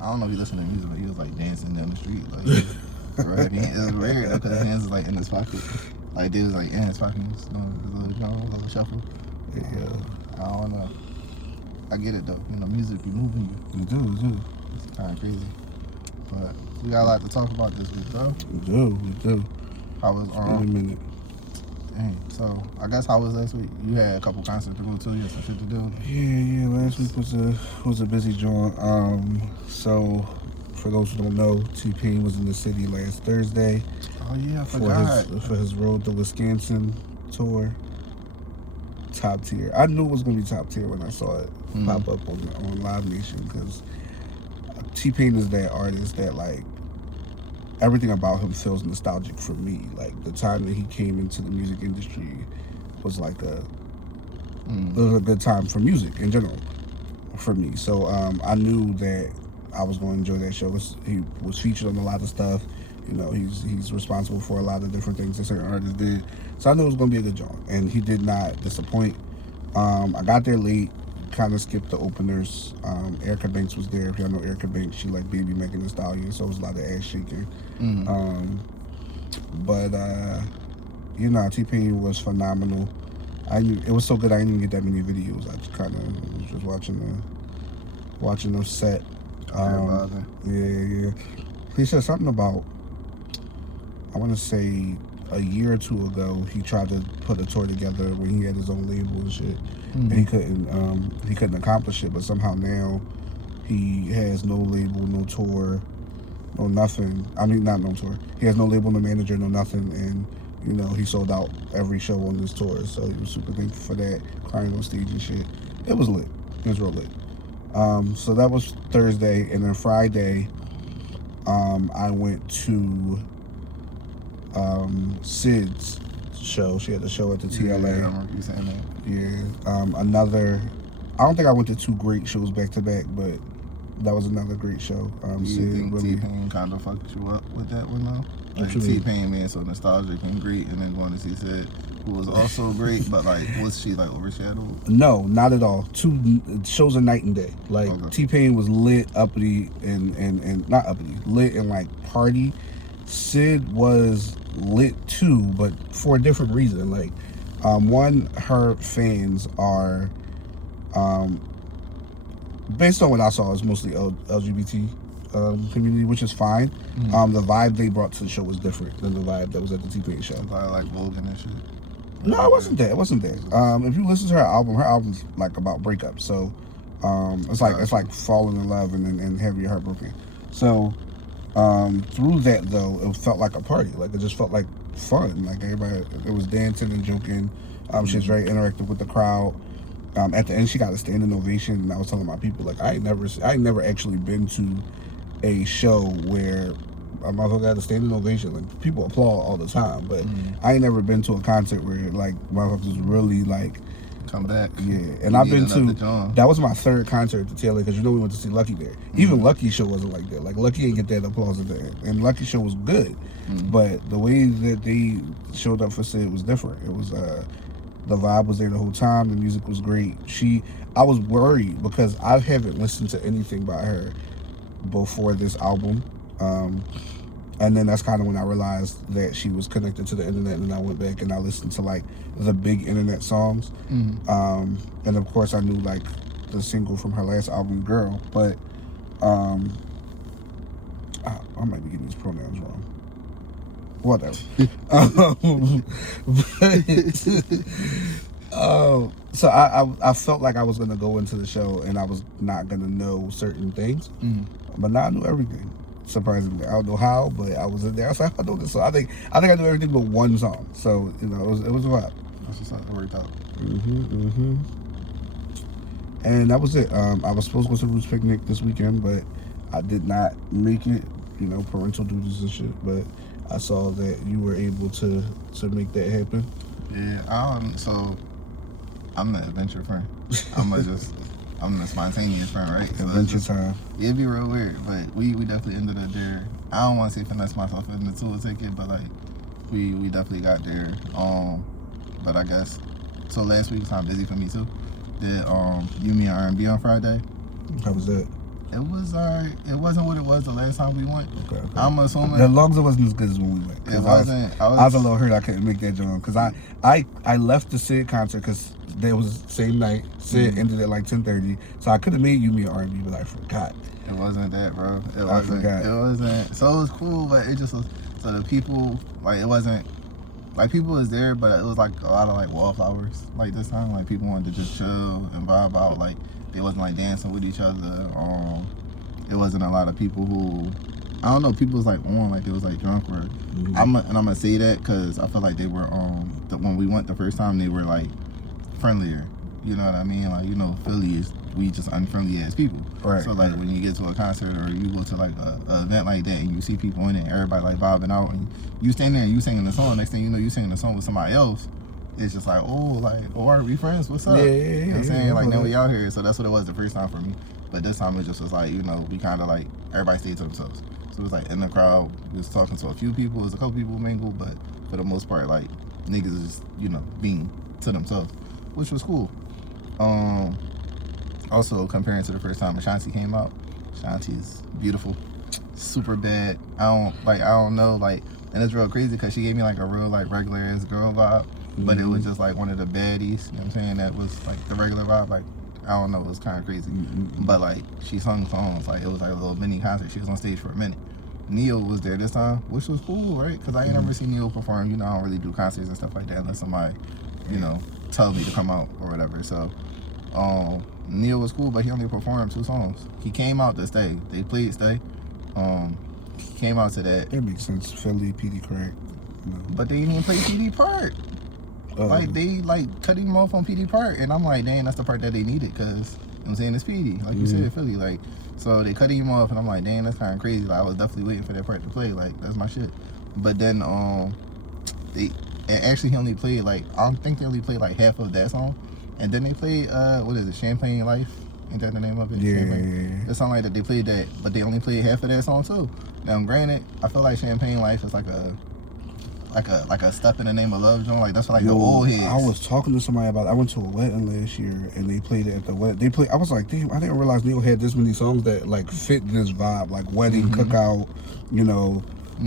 I don't know if he listened to music, but he was like dancing down the street, like rapping. It was weird because his hands was like in his pocket, like they was like in his pocket, doing his little, little shuffle. Yeah. I don't know. I get it though. Music be moving you. You do. It's kind of crazy, but we got a lot to talk about this week, though. We do. How was Wait a minute. Dang. So I guess how was last week? You had a couple concerts to go to. You had some shit to do. Yeah. Last week was a busy joint. So for those who don't know, T-Pain was in the city last Thursday. Oh yeah, I forgot. For his Road to Wisconsin tour. Top tier. I knew it was gonna be top tier when I saw it pop up on Live Nation, because T-Pain is that artist that, like, everything about him feels nostalgic for me. Like, the time that he came into the music industry was like it was a good time for music in general for me. So I knew that I was going to enjoy that show. He was featured on a lot of stuff. He's responsible for a lot of different things that certain artists did. So I knew it was going to be a good job, and he did not disappoint. I got there late, kind of skipped the openers. Erica Banks was there. If y'all know Erica Banks, she like Baby Megan Thee Stallion, so it was a lot of ass shaking. But T-Pain was phenomenal. It was so good I didn't even get that many videos. I just kind of was just watching them set. Yeah. He said something about, I want to say a year or two ago, he tried to put a tour together when he had his own label and shit, and he couldn't accomplish it. But somehow now he has no label, no tour, no nothing. I mean, not no tour. He has no label, no manager, no nothing, and he sold out every show on this tour. So he was super thankful for that, crying on stage and shit. It was lit. It was real lit. So that was Thursday, and then Friday, I went to Sid's show. She had a show at the TLA. Yeah, I remember you saying that. Yeah. I don't think I went to two great shows back to back, but that was another great show. You think really, T-Pain kind of fucked you up with that one though? Like T-Pain being so nostalgic and great, and then going to see Sid, who was also great, but like, was she like overshadowed? No, not at all. Two shows are night and day. Like, okay. T-Pain was lit, uppity, and not uppity, lit and like party. Sid was lit too, but for a different reason. Like, one, her fans are, based on what I saw, is mostly LGBT community, which is fine. The vibe they brought to the show was different than the vibe that was at the T-Pain show. Probably like Vogue and shit. No, it wasn't that. If you listen to her album's like about breakups. So it's like falling in love and having your heart broken. So through that though, it felt like a party. Like, it just felt like fun. Like, everybody, it was dancing and joking. She's very interactive with the crowd. At the end, she got a standing ovation, and I was telling my people, like, I ain't never actually been to a show where a motherfucker got a standing ovation. Like, people applaud all the time, but I ain't never been to a concert where, like, motherfuckers really, like, come back. Yeah, and I've been to, that was my third concert at the TLA, because we went to see Lucky there. Even Lucky's show wasn't like that. Like, Lucky didn't get that applause at the end, and Lucky's show was good, but the way that they showed up for Sid was different. It was, the vibe was there the whole time. The music was great. I was worried because I haven't listened to anything by her before this album. And then that's kind of when I realized that she was connected to the internet, and I went back and I listened to like the big internet songs. And of course I knew like the single from her last album, Girl, but I might be getting these pronouns wrong. Whatever. So I felt like I was going to go into the show and I was not going to know certain things, but now I knew everything. Surprisingly, I don't know how, but I was in there. I was like, I know this song. I think I knew everything but one song. So it was a vibe. That's just not worked out. And that was it. I was supposed to go to Roots Picnic this weekend, but I did not make it. Parental duties and shit. But I saw that you were able to make that happen. Yeah, so I'm the adventure friend. I'm the spontaneous friend, right? So adventure time. It'd be real weird, but we definitely ended up there. I don't want to say finesse myself into the tour ticket, but like we definitely got there. But I guess so. Last week was kind of busy for me too. Did you, me, and R&B on Friday? How was that? It was alright. It wasn't what it was the last time we went. Okay. I'm assuming. As long as it wasn't as good as when we went. It wasn't. I was a little hurt I couldn't make that joint because I left the Sid concert because there was the same night. Sid ended at like 10:30, so I could have made you me R&B, but I forgot. It wasn't that, bro. I forgot. It wasn't. So it was cool, but it just was. So the people, like, it wasn't. Like, people was there, but it was like a lot of like wallflowers. Like this time, like people wanted to just chill and vibe out. Like they wasn't like dancing with each other. It wasn't a lot of people who, I don't know, people was like on, like they was like drunk or. I'm gonna say that because I feel like they were when we went the first time they were like friendlier. You know what I mean? Like, you know, Philly is, we just unfriendly as people. Right. So like when you get to a concert or you go to like a event like that and you see people in it, everybody like vibing out, and you stand there and you singing the song. Next thing you know, you singing the song with somebody else. It's just like, are we friends? What's up? Yeah. You know what I'm saying? Like now we out here. So that's what it was the first time for me. But this time it just was like, you know, we kind of like everybody stayed to themselves. So it was like in the crowd, we was talking to a few people. It was a couple people mingled, but for the most part, like niggas is just, you know, being to themselves, which was cool. Also comparing to the first time Ashanti came out, Ashanti is beautiful, super bad. I don't know, like, and it's real crazy because she gave me like a real like regular ass girl vibe, but it was just like one of the baddies. You know what I'm saying? That was like the regular vibe. Like, I don't know, it was kind of crazy. But like she sung songs, like it was like a little mini concert. She was on stage for a minute. Neil was there this time, which was cool, right? Because I ain't never seen Neil perform. You know, I don't really do concerts and stuff like that unless somebody, you know, tell me to come out or whatever. So Neil was cool, but he only performed 2 songs. He came out to stay. They played stay. He came out to that. That makes sense. Philly, PD Craig. No. But they didn't even play PD part. Like they like cut him off on PD part, and I'm like, dang, that's the part that they needed, because you know what I'm saying, it's PD, like you said, Philly, like, so they cut him off, and I'm like, dang, that's kind of crazy. Like I was definitely waiting for that part to play, like that's my shit. But then he only played like, I think they only played like half of that song, and then they played what is it, Champagne Life? Ain't that the name of it? Yeah. It sounded like that they played that, but they only played half of that song too. Now granted, I feel like Champagne Life is like a Step in the Name of Love joint. Like that's what the old heads. I was talking to somebody about it. I went to a wedding last year and they played it at the wedding. I was like, damn, I didn't realize Neil had this many songs that like fit this vibe, like wedding, cookout, you know,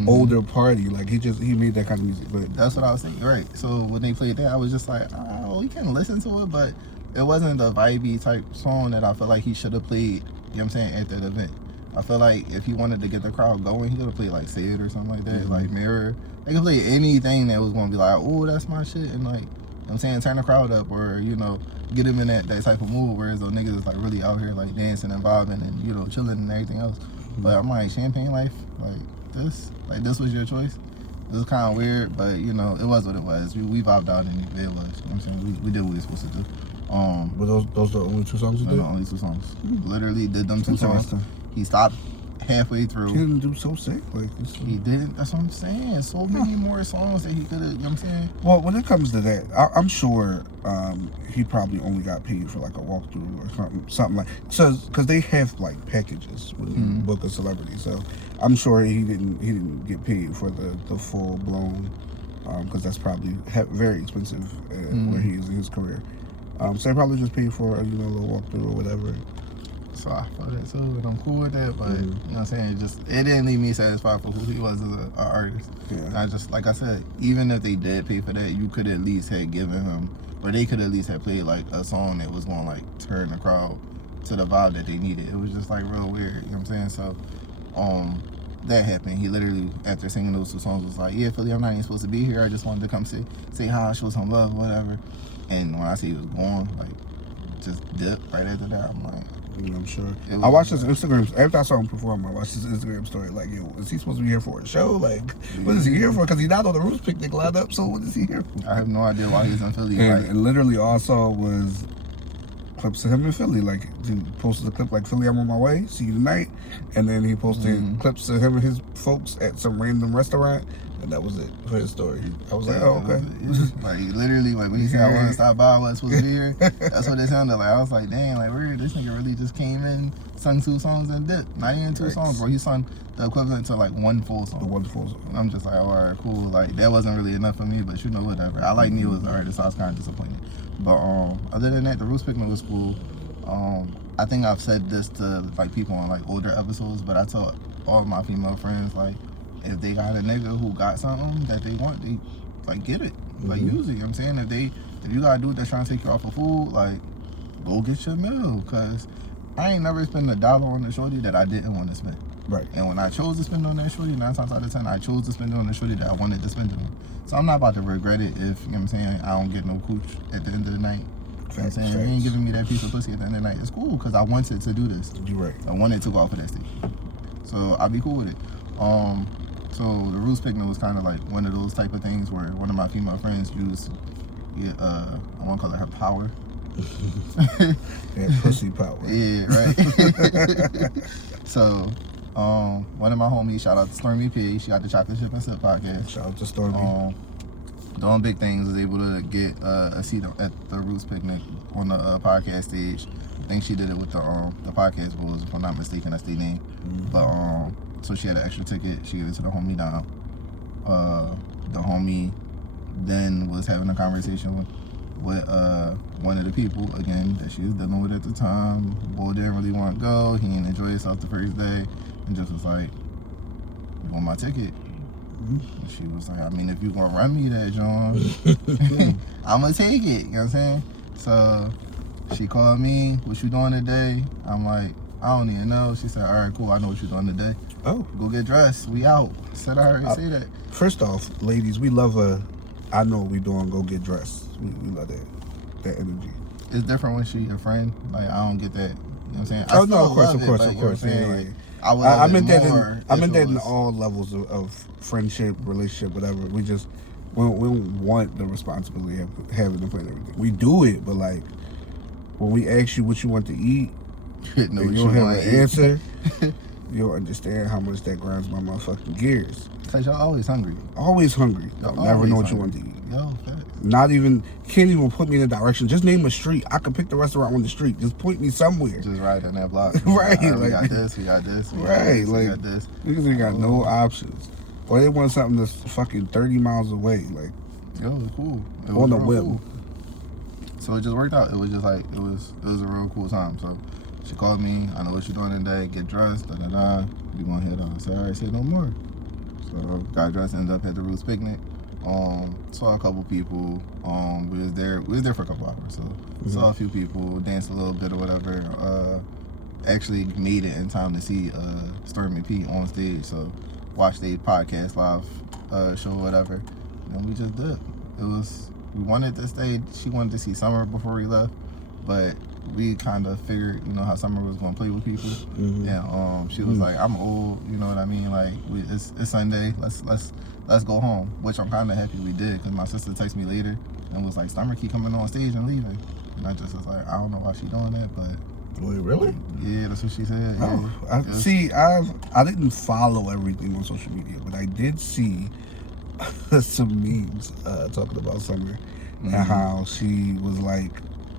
older party. Like he made that kind of music. But that's what I was thinking, right? So when they played that, I was just like, oh, you can listen to it, but it wasn't the vibey type song that I feel like he should have played, you know what I'm saying, at that event. I feel like if he wanted to get the crowd going, he could have played like Say It or something like that, like Mirror. They could play anything that was going to be like, oh, that's my shit, and like, you know what I'm saying, turn the crowd up, or, you know, get him in that type of mood, whereas those niggas is like really out here like dancing and vibing and, you know, chilling and everything else. But I'm like, Champagne Life, this was your choice. It was kind of weird, but, you know, it was what it was. We vibed out and it was, you know what I'm saying, we did what we were supposed to do. But those the only 2 songs you did? No, only 2 songs. Literally did them 2 songs. He stopped halfway through. He didn't do So Sick. Like he didn't. That's what I'm saying. So many more songs that he could have. You know what I'm saying? Well, when it comes to that, I'm sure he probably only got paid for like a walkthrough or something like. So because they have like packages when you book a celebrity, so I'm sure he didn't get paid for the full blown, because that's probably very expensive where he is in his career. So they probably just paid for a little walkthrough or whatever. So I felt that too, and I'm cool with that. But you know what I'm saying, it didn't leave me satisfied for who he was as an artist. Yeah. I just, like I said, even if they did pay for that, you could at least have given him, or they could at least have played like a song that was going to like turn the crowd to the vibe that they needed. It was just like real weird. You know what I'm saying? So that happened. He literally, after singing those 2 songs, was like, yeah, Philly, I'm not even supposed to be here. I just wanted to come say hi, show some love, whatever. And when I say he was gone, like, just dipped right after that, I'm like, I'm sure. I watched his Instagram. After I saw him perform, I watched his Instagram story. Like, yo, is he supposed to be here for a show? Like, what is he here for? Because he's not on the Roots picnic lineup, so what is he here for? I have no idea why he's in Philly. And literally all I saw was clips of him in Philly. Like, he posted a clip like, Philly, I'm on my way, see you tonight. And then he posted clips of him and his folks at some random restaurant. And that was it for his story. I was like, oh, okay. Like, literally, like, when he said, I want to stop by, I wasn't supposed to be here, that's what it sounded like. I was like, dang, like, weird. This nigga really just came in, sung 2 songs and dipped. Not even 2 songs, bro. He sung the equivalent to, like, 1 full song. The 1 full song. And I'm just like, all right, cool. Like, that wasn't really enough for me, but, you know, whatever. I like Neil as an artist, so I was kind of disappointed. But other than that, the Roots picnic was cool. I think I've said this to like people on like older episodes, but I told all of my female friends, like, if they got a nigga who got something that they want, they like get it, like use it. You know what I'm saying? If you got a dude that's trying to take you off of food, like, go get your meal, cause I ain't never spent $1 on the shorty that I didn't want to spend. Right. And when I chose to spend on that shorty, 9 times out of 10, I chose to spend it on the shorty that I wanted to spend it on. So I'm not about to regret it if, you know what I'm saying, I don't get no cooch at the end of the night. You know what I'm saying? You ain't giving me that piece of pussy at the end of the night. It's cool, because I wanted to do this. You're right. I wanted to go out for that stage. So I'll be cool with it. So the Roots picnic was kind of like one of those type of things where one of my female friends used, I want to call it her power. That pussy power. Yeah, right. So, one of my homies, shout out to Stormy P, she got the Chocolate Chip and Sip podcast. Shout out to Stormy. Doing big things, was able to get a seat at the Roots picnic on the podcast stage. I think she did it with the podcast rules, if I'm not mistaken, that's their name. But so she had an extra ticket. She gave it to the homie now. The homie then was having a conversation with one of the people again that she was dealing with at the time. Boy didn't really want to go. He didn't enjoy himself the first day, and just was like, "You want my ticket?" And she was like, "I mean, if you gonna run me that, John, I'm gonna take it." You know what I'm saying? So she called me. "What you doing today?" I'm like, "I don't even know." She said, "All right, cool. I know what you're doing today. Oh, Go get dressed. We out." Said I already say that. First off, ladies, we love I know what we doing. Go get dressed. We love that energy. It's different when she a friend. Like, I don't get that. You know what I'm saying? Oh no, of course. Yeah. I meant that in was all levels of friendship, relationship, whatever. We don't want the responsibility of having to plan everything. We do it, but like when we ask you what you want to eat, and you don't have an answer, you don't understand how much that grinds my motherfucking gears. Cause y'all always hungry. Always hungry. Y'all Never know what always you want to hungry. eat. Yo, facts. Not even, can't even put me in a direction. Just name a street. I could pick the restaurant on the street. Just point me somewhere. Just right in that block. Right, We like- got this. We got this. We got Right, this, we like, got this. Niggas ain't got no options. Or they want something that's fucking 30 miles away. Like, Yo, it was cool. It on was the real whim. cool. So it just worked out. It was just like it was a real cool time. So she called me. "I know what you're doing today. Get dressed. Da da da. We gonna head on." I said, "All right, say no more." So got dressed. Ended up at the Roots picnic. Saw a couple people. We was there for a couple hours. So saw a few people, danced a little bit or whatever. Actually made it in time to see Stormy P on stage. So watched their podcast live show or whatever. And we just did. We wanted to stay. She wanted to see Summer before we left, but we kind of figured, how Summer was gonna play with people. And she was like, "I'm old, you know what I mean? Like, it's Sunday. Let's go home." Which I'm kind of happy we did, because my sister texted me later and was like, "Summer keep coming on stage and leaving." And I just was like, I don't know why she doing that, but wait, really? yeah, that's what she said. Oh, Yeah. I didn't follow everything on social media, but I did see some memes talking about Summer and how she was like,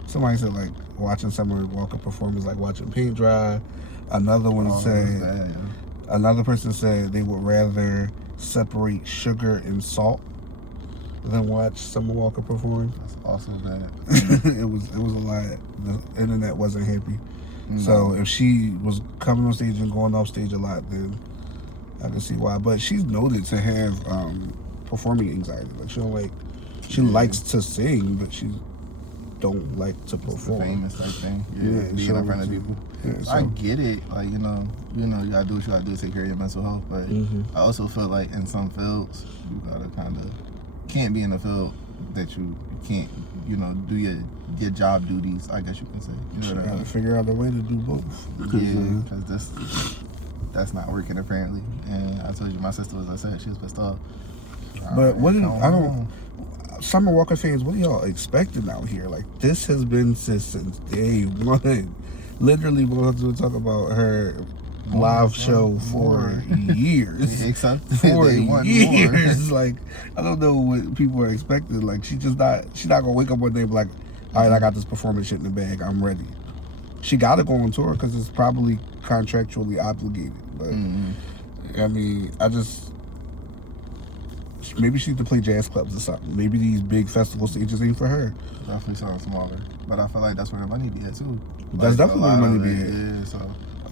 somebody said like watching Summer Walker perform is like watching paint dry. Another one said, bad, yeah. Another person said they would rather separate sugar and salt than watch Summer Walker perform. That's also bad. it was a lot. The internet wasn't happy. So if she was coming on stage and going off stage a lot, then I can see why. But she's noted to have performing anxiety. Like she likes to sing, but she don't like to perform. The famous type thing. Yeah, Being in front of people. Yeah, I get it. Like, you gotta do what you gotta do to take care of your mental health. But I also feel like in some fields, you gotta can't be in a field that you can't, do your job duties, I guess you can say. You gotta figure out a way to do both. Yeah, because that's not working apparently. And I told you my sister was upset. She was pissed off. But Summer Walker fans, what are y'all expecting out here? Like, this has been since day one. Literally, we're going to talk about her live show for years. For years. Like, I don't know what people are expecting. Like, she's not going to wake up one day and be like, all right, I got this performance shit in the bag. I'm ready. She got to go on tour because it's probably contractually obligated. But, I mean, maybe she need to play jazz clubs or something. Maybe these big festival stages ain't for her. Definitely something smaller, but I feel like that's where the money be at too. That's definitely where the money be at. Yeah, so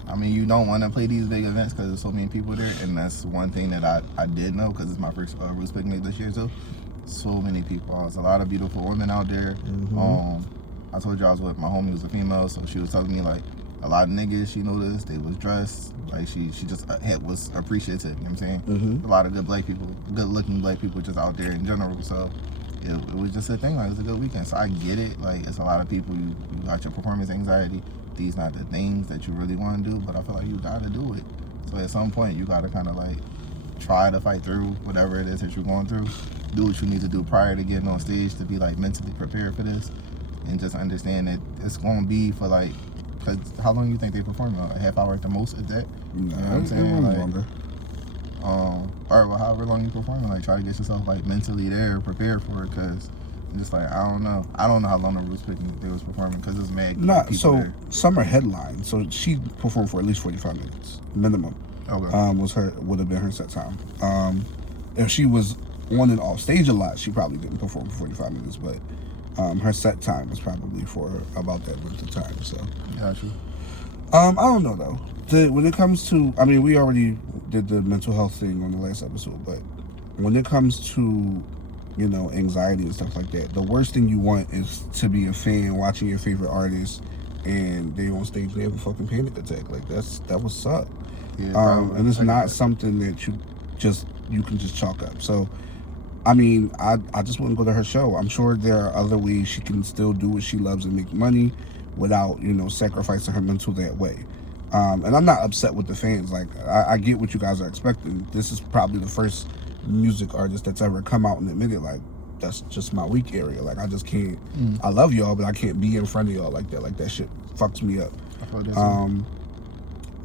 I mean, you don't want to play these big events because there's so many people there, and that's one thing that I did know because it's my first Roots picnic this year too. So many people. There's a lot of beautiful women out there. I told you I was with my homie who's a female, so she was telling me like a lot of niggas she noticed they was dressed like she just was appreciative. You know what I'm saying? A lot of good black people, good looking black people just out there in general. So yeah, it was just a thing. Like it was a good weekend. So I get it. Like it's a lot of people. You got your performance anxiety. These not the things that you really want to do, but I feel like you gotta do it. So at some point you gotta kind of like try to fight through whatever it is that you're going through. Do what you need to do prior to getting on stage to be like mentally prepared for this, and just understand that it's gonna be for like, cause how long you think they perform? A half hour at the most at that? No, you know what I'm saying? Like, longer. Or well, however long you performing, like try to get yourself like mentally there, prepared for it, cause just like I don't know how long the Roots picnic they was performing, cause it's mad. Not so there. Summer headline, so she performed for at least 45 minutes minimum. Okay. Would have been her set time. If she was on and off stage a lot, she probably didn't perform for 45 minutes, but her set time was probably for about that length of time. So Gotcha. I don't know though. When it comes to, I mean, we already did the mental health thing on the last episode, but when it comes to, you know, anxiety and stuff like that, the worst thing you want is to be a fan watching your favorite artist and they on stage they have a fucking panic attack. Like that would suck. Yeah, and it's not something that you can just chalk up. So I mean, I just wouldn't go to her show. I'm sure there are other ways she can still do what she loves and make money without, you know, sacrificing her mental that way. And I'm not upset with the fans. Like, I get what you guys are expecting. This is probably the first music artist that's ever come out and admitted, like, that's just my weak area. Like, I just can't, I love y'all, but I can't be in front of y'all like that. Like, that shit fucks me up.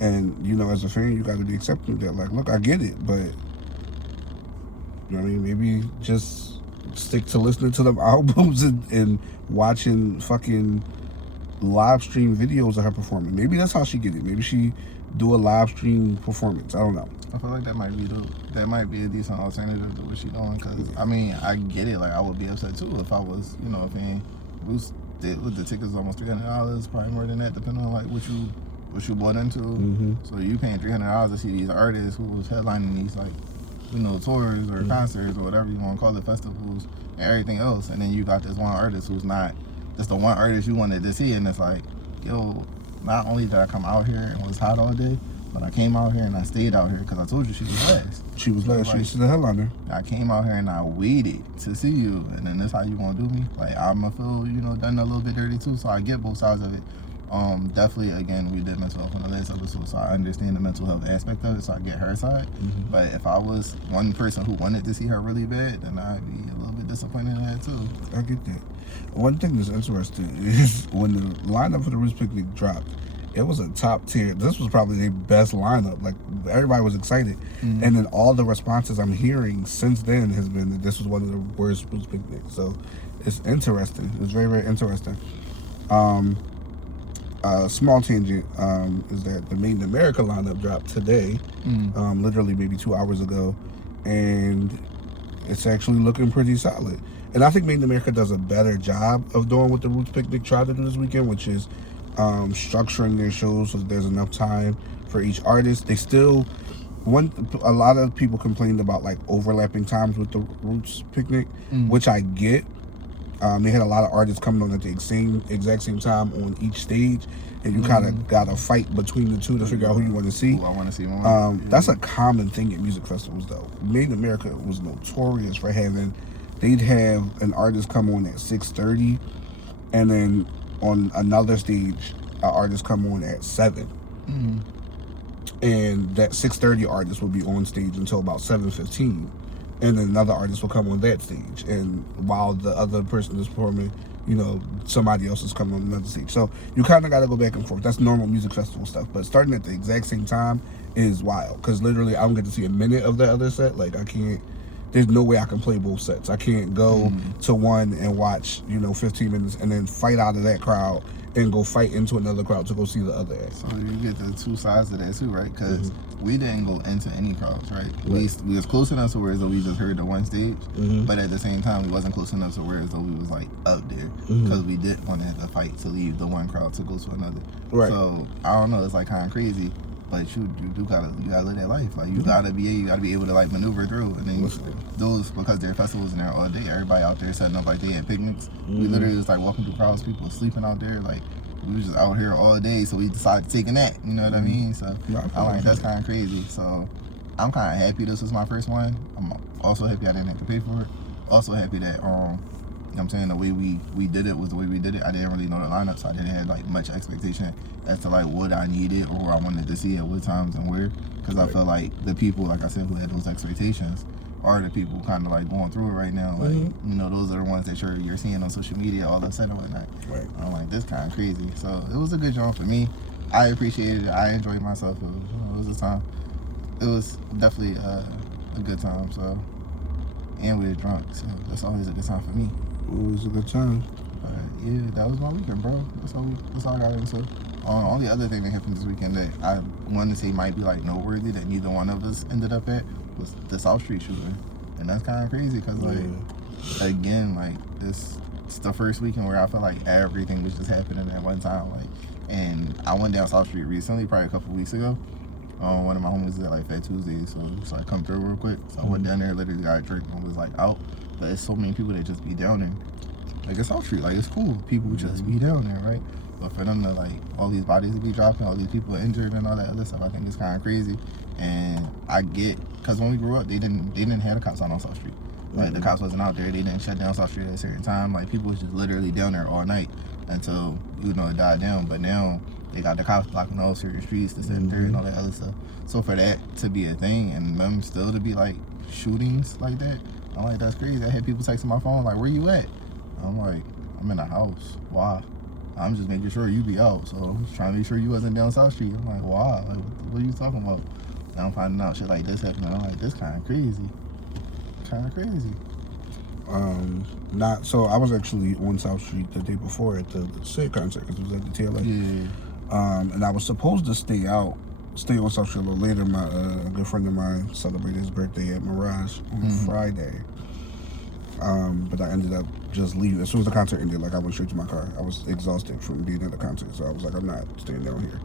And, you know, as a fan, you got to be accepting of that. Like, look, I get it, but you know what I mean? Maybe just stick to listening to them albums and watching fucking live stream videos of her performing. Maybe that's how she get it. Maybe she do a live stream performance. I don't know. I feel like that might be a decent alternative to what she doing. Cause I mean, I get it. Like I would be upset too if I was, you know, if Roots did with the tickets almost $300, probably more than that, depending on like what you bought into. So you paying $300 to see these artists who was headlining these like, you know, tours or concerts or whatever you want to call it, festivals and everything else, and then you got this one artist who's not just the one artist you wanted to see, and it's like, yo, not only did I come out here and was hot all day, but I came out here and I stayed out here because I told you she was last. She was last. She was the headliner. I came out here and I waited to see you, and then that's how you gonna do me? Like I'ma feel, you know, done a little bit dirty too. So I get both sides of it. Definitely, again, we did mental health on the last episode, so I understand the mental health aspect of it, so I get her side. But if I was one person who wanted to see her really bad, then I'd be a little bit disappointed in that too. I get that. One thing that's interesting is when the lineup for the Roots Picnic dropped, it was a top tier. This was probably their best lineup. Like everybody was excited, and then all the responses I'm hearing since then has been that this was one of the worst Roots Picnics. So it's interesting. It's very, very interesting. Small tangent is that the Made in America lineup dropped today, literally maybe 2 hours ago, and it's actually looking pretty solid. And I think Made in America does a better job of doing what the Roots Picnic tried to do this weekend, which is structuring their shows so that there's enough time for each artist. They still, a lot of people complained about like overlapping times with the Roots Picnic, which I get. They had a lot of artists coming on at the exact same time on each stage, and you kind of got to fight between the two to figure out who you want to see. I want to see more. That's a common thing at music festivals, though. Made in America was notorious for they'd have an artist come on at 6:30, and then on another stage, an artist come on at 7. And that 6:30 artist would be on stage until about 7:15. And then another artist will come on that stage, and while the other person is performing, you know, somebody else is coming on another stage. So you kind of got to go back and forth. That's normal music festival stuff. But starting at the exact same time is wild, because literally I don't get to see a minute of the other set. Like I can't. There's no way I can play both sets. I can't go to one and watch, you know, 15 minutes and then fight out of that crowd and go fight into another crowd to go see the other act. So you get the two sides of that too, right? Because we didn't go into any crowds, right? We was close enough to where as though we just heard the one stage, but at the same time we wasn't close enough to where as though we was like up there because we did want to have the fight to leave the one crowd to go to another. Right. So I don't know, it's like kind of crazy. But you gotta live that life. Like you gotta be able to like maneuver through. And then those, because they're festivals and they're all day, everybody out there setting up like they had picnics. We literally was like walking through crowds, people sleeping out there. Like we was just out here all day, so we decided to take a nap. You know what I mean? So I'm like, that's kind of crazy. So I'm kind of happy this was my first one. I'm also happy I didn't have to pay for it. Also happy that you know what I'm saying, the way we did it was the way we did it. I didn't really know the lineup, so I didn't have like much expectation as to like what I needed or I wanted to see at what times and where. Because I feel like the people, like I said, who had those expectations are the people kind of like going through it right now. Like, you know, those are the ones that you're seeing on social media all of a sudden and whatnot. Right. I'm like, this kind of crazy. So it was a good job for me. I appreciated it. I enjoyed myself. It was a time. It was definitely a good time. So, and we were drunk, so that's always a good time for me. It was a good time. Yeah, that was my weekend, bro. That's all I got into. Only other thing that happened this weekend that I wanted to say might be like noteworthy that neither one of us ended up at was the South Street shooting, and that's kind of crazy because like again, like it's the first weekend where I felt like everything was just happening at one time. Like, and I went down South Street recently, probably a couple weeks ago. One of my homies was at like Fat Tuesday, so just like come through real quick. So I went down there, literally got a drink and was like out. But it's so many people that just be down there. Like it's South Street, like it's cool. People just be down there, right? But for them to like all these bodies to be dropping, all these people injured and all that other stuff, I think it's kind of crazy. And I get, because when we grew up, they didn't have the cops on South Street. Like the cops wasn't out there. They didn't shut down South Street at a certain time. Like people was just literally down there all night until it died down. But now they got the cops blocking all certain streets, this and third, and all that other stuff. So for that to be a thing and them still to be like shootings like that, I'm like, that's crazy. I had people texting my phone like, where you at? I'm like, I'm in the house. Why? I'm just making sure you be out. So I'm just trying to make sure you wasn't down South Street. I'm like, why? Like, what are you talking about? And I'm finding out shit like this happening. I'm like, this kind of crazy. Kind of crazy. So I was actually on South Street the day before at the Sid concert because it was at the TLA. Yeah. And I was supposed to stay on South Street a little later. A good friend of mine celebrated his birthday at Mirage on Friday. But I ended up just leaving. As soon as the concert ended, like I went straight to my car. I was exhausted from being at the concert, so I was like, I'm not staying down here.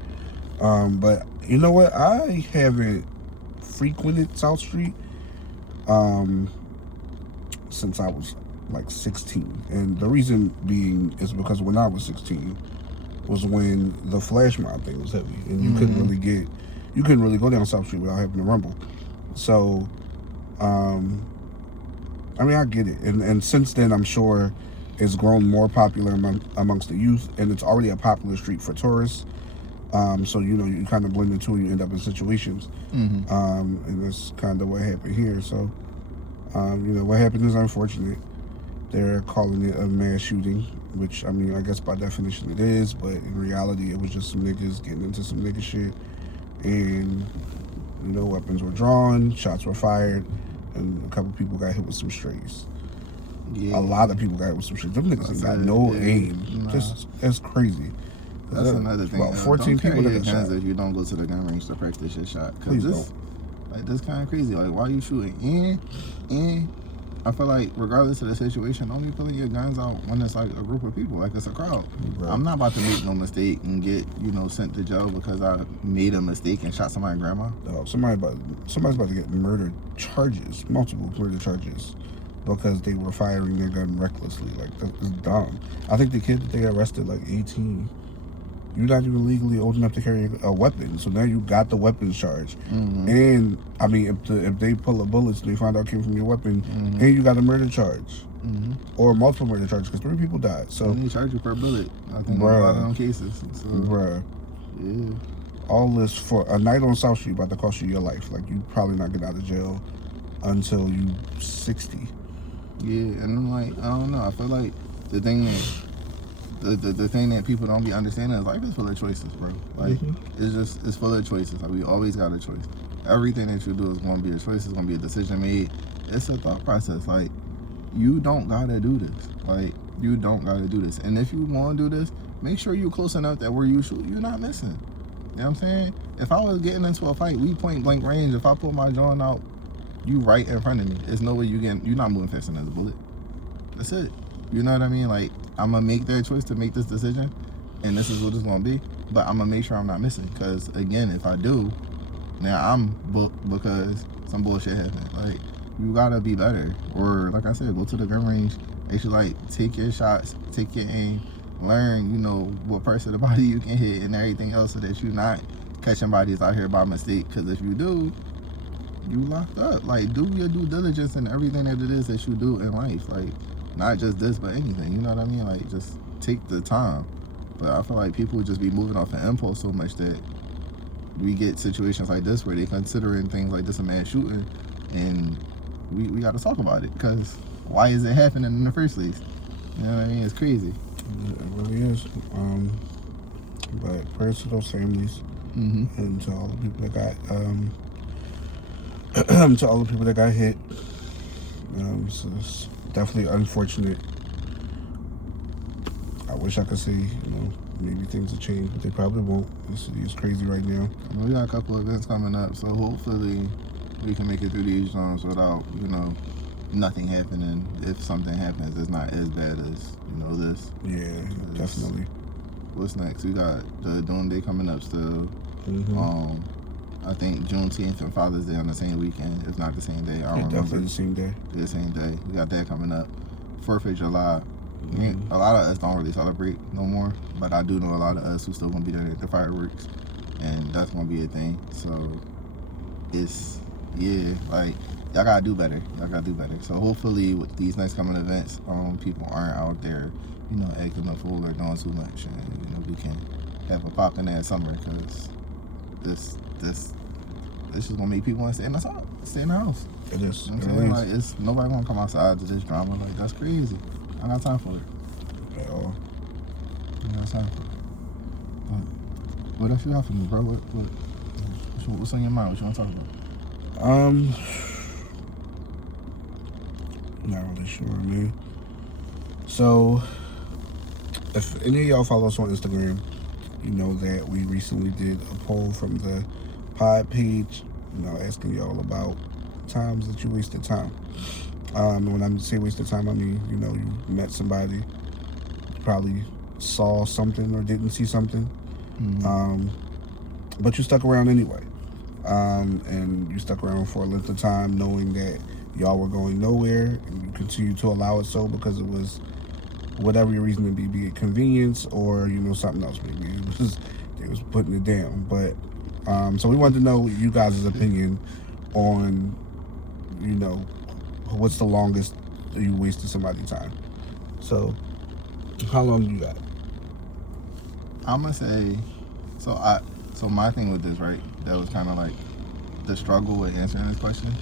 But you know what? I haven't frequented South Street since I was like 16. And the reason being is because when I was 16 was when the flash mob thing was heavy. And you couldn't really go down South Street without having to rumble. So, I mean, I get it. And since then, I'm sure it's grown more popular amongst the youth, and it's already a popular street for tourists. So, you kind of blend the two and you end up in situations. And that's kind of what happened here. So, what happened is unfortunate. They're calling it a mass shooting, which, I mean, I guess by definition it is, but in reality, it was just some niggas getting into some nigga shit. And, weapons were drawn, shots were fired, and a couple people got hit with some strays. Yeah. A lot of people got hit with some strays. Them niggas ain't got no aim. Nah. Just, that's crazy. That's another thing. About 14 people that got shot. If you don't go to the gun range to practice your shot. Please don't. Like, that's kind of crazy. Like, why are you shooting? And I feel like, regardless of the situation, don't be pulling your guns out when it's like a group of people, like it's a crowd. Right. I'm not about to make no mistake and get, sent to jail because I made a mistake and shot somebody's grandma. No, somebody's about to get murder charges, multiple murder charges, because they were firing their gun recklessly. Like, that's dumb. I think the kid that they arrested, like 18. You're not even legally old enough to carry a weapon, so now you got the weapons charge. And I mean, if they pull up bullets, they find out it came from your weapon, and you got a murder charge, or multiple murder charges because 3 people died. So they charge you per bullet. I think in a lot of them cases. So, yeah. All this for a night on South Street about to cost you your life. Like, you probably not get out of jail until you 60. Yeah, and I'm like, I don't know. I feel like the thing is. The thing that people don't be understanding is life is full of choices, bro. Like, it's full of choices. Like, we always got a choice. Everything that you do is going to be a choice. It's going to be a decision made. It's a thought process. Like, you don't got to do this. Like, you don't got to do this. And if you want to do this, make sure you're close enough that where you shoot, you're not missing. You know what I'm saying? If I was getting into a fight, we point blank range. If I pull my joint out, you right in front of me. There's no way you're not moving faster than the bullet. That's it. You know what I mean? Like, I'm gonna make their choice to make this decision, and this is what it's gonna be. But I'm gonna make sure I'm not missing, because again, if I do, now I'm booked because some bullshit happened. Like, you gotta be better, or like I said, go to the gun range. Actually, like, take your shots, take your aim, learn, you know, what parts of the body you can hit and everything else, so that you're not catching bodies out here by mistake. Because if you do, you locked up. Like, do your due diligence in everything that it is that you do in life. Like, not just this, but anything. You know what I mean? Like, just take the time. But I feel like people just be moving off an impulse so much that we get situations like this where they considering things like this a man shooting, and we got to talk about it, because why is it happening in the first place? You know what I mean? It's crazy. It really is. But prayers to those families, and to all the people that got hit. So it's definitely unfortunate. I wish I could say, you know, maybe things will change, but they probably won't. The city is crazy right now. We got a couple of events coming up, so hopefully we can make it through these zones without, you know, nothing happening. If something happens, it's not as bad as, you know, this. Yeah, definitely. What's next? We got the Doomsday coming up still. I think Juneteenth and Father's Day on the same weekend, if not the same day. I don't remember. Definitely the same day. The same day. We got that coming up. 4th of July. A lot of us don't really celebrate no more, but I do know a lot of us who still gonna be there at the fireworks, and that's gonna be a thing. So it's, yeah, like, y'all gotta do better. Y'all gotta do better. So hopefully with these next coming events, people aren't out there, you know, acting a fool or doing too much, and, you know, we can have a popping ass summer, because this is gonna make people want to stay in the house. It is. You know what I'm saying? Like, it's nobody gonna come outside to this drama. Like, that's crazy. I got time for it. At all. I got time for it. But what else you got for me, bro? What's on your mind? What you want to talk about? Not really sure, man. So, if any of y'all follow us on Instagram, you know that we recently did a poll from the pod page, you know, asking y'all about times that you wasted time. When I say wasted time, I mean, you know, you met somebody, you probably saw something or didn't see something, but you stuck around anyway. And you stuck around for a length of time knowing that y'all were going nowhere, and you continue to allow it so because it was whatever your reason to be it convenience or, you know, something else. Maybe they was putting it down. But so we wanted to know you guys' opinion on, you know, what's the longest that you wasted somebody's time. So how long do you got? I'm gonna say, so my thing with this, right, that was kind of like the struggle with answering this question,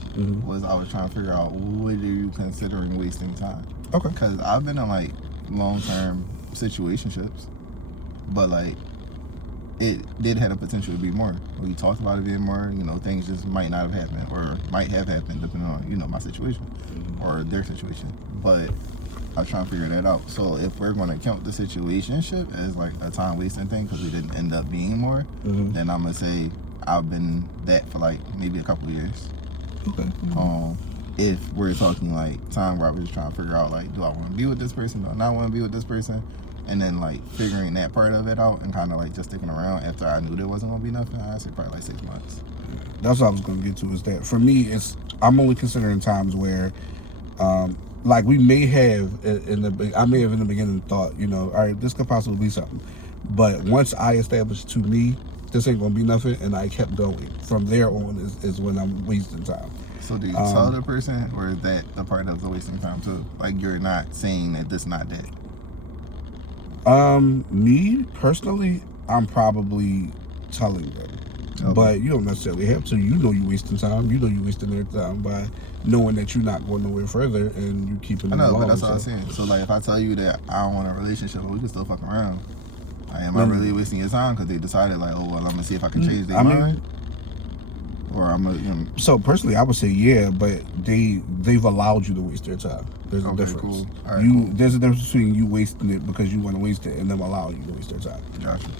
was I was trying to figure out, what are you considering wasting time? Okay. Because I've been in like long-term situationships, but like it did have the potential to be more. We talked about it being more, you know, things just might not have happened or might have happened depending on, you know, my situation or their situation. But I was trying to figure that out. So if we're going to count the situationship as like a time wasting thing because we didn't end up being more, then I'm going to say I've been that for like maybe a couple of years. Okay. If we're talking like time where I was just trying to figure out, like, do I want to be with this person? Do I not want to be with this person? And then like figuring that part of it out and kind of like just sticking around after I knew there wasn't going to be nothing, I'd say probably like 6 months. That's what I was going to get to, is that for me, I'm only considering times where, like we may have in the beginning thought, you know, all right, this could possibly be something. But once I established to me, this ain't going to be nothing, and I kept going. From there on is when I'm wasting time. So do you tell the person, or is that the part of the wasting time too? Like, you're not saying that this not that? Me personally, I'm probably telling them. Okay. But you don't necessarily have to. You know you're wasting time. You know you're wasting their time by knowing that you're not going nowhere further and you keeping them along. I know, but that's what I'm saying. So like, if I tell you that I don't want a relationship, but we can still fuck around, like, am I really wasting your time because they decided like, oh well, I'm gonna see if I can change their mind? or I'm a. You know, So personally, I would say yeah, but they've allowed you to waste their time. There's a difference. Cool. All right, cool. There's a difference between you wasting it because you want to waste it and them allowing you to waste their time. Gotcha.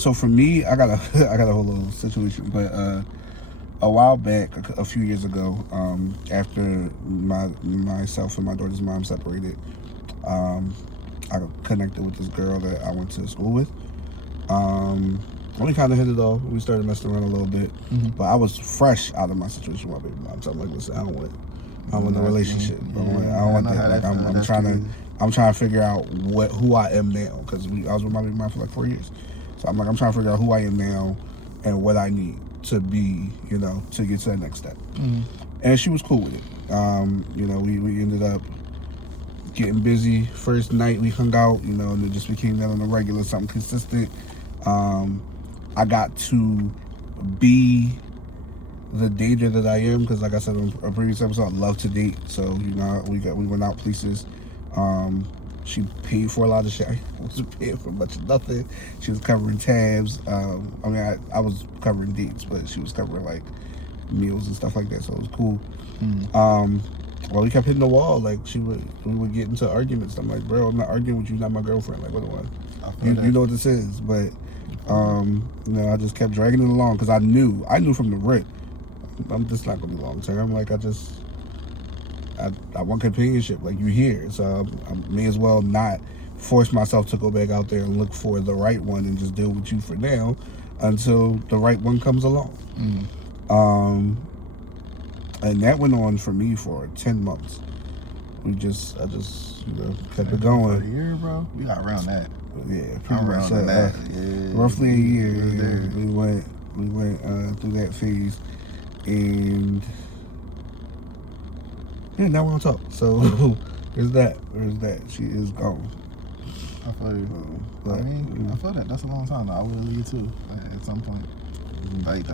So for me, I got a whole little situation, but a while back, a few years ago, after myself and my daughter's mom separated, I connected with this girl that I went to school with. We kind of hit it off. We started messing around a little bit, but I was fresh out of my situation with my baby mom. So I'm like, listen, I don't want the relationship. I don't want that. Like I'm trying to figure out who I am now, because I was with my baby mom for like 4 years. So I'm trying to figure out who I am now and what I need to be, to get to that next step. And she was cool with it. We ended up getting busy. First night we hung out, and it just became that on the regular, something consistent. I got to be the dater that I am, because like I said in a previous episode, I love to date. So we went out places. She paid for a lot of shit. I wasn't paying for much of nothing. She was covering tabs. I was covering dates, but she was covering like meals and stuff like that. So it was cool. Well, we kept hitting the wall. Like we would get into arguments. I'm like, bro, I'm not arguing with you. You're not my girlfriend. Like, what do I? You know what this is, but I just kept dragging it along because I knew from the rip, I'm just not gonna be long term. Like I want companionship. Like you here, so I may as well not force myself to go back out there and look for the right one and just deal with you for now until the right one comes along. And that went on for me for 10 months. I just kept it going. For a year, bro. We got around that. Yeah, pretty much. Roughly a year. Yeah, we went through that phase, and now we're on top. So there's that. She is gone. I feel you. But I feel that. That's a long time. I would leave too at some point. Like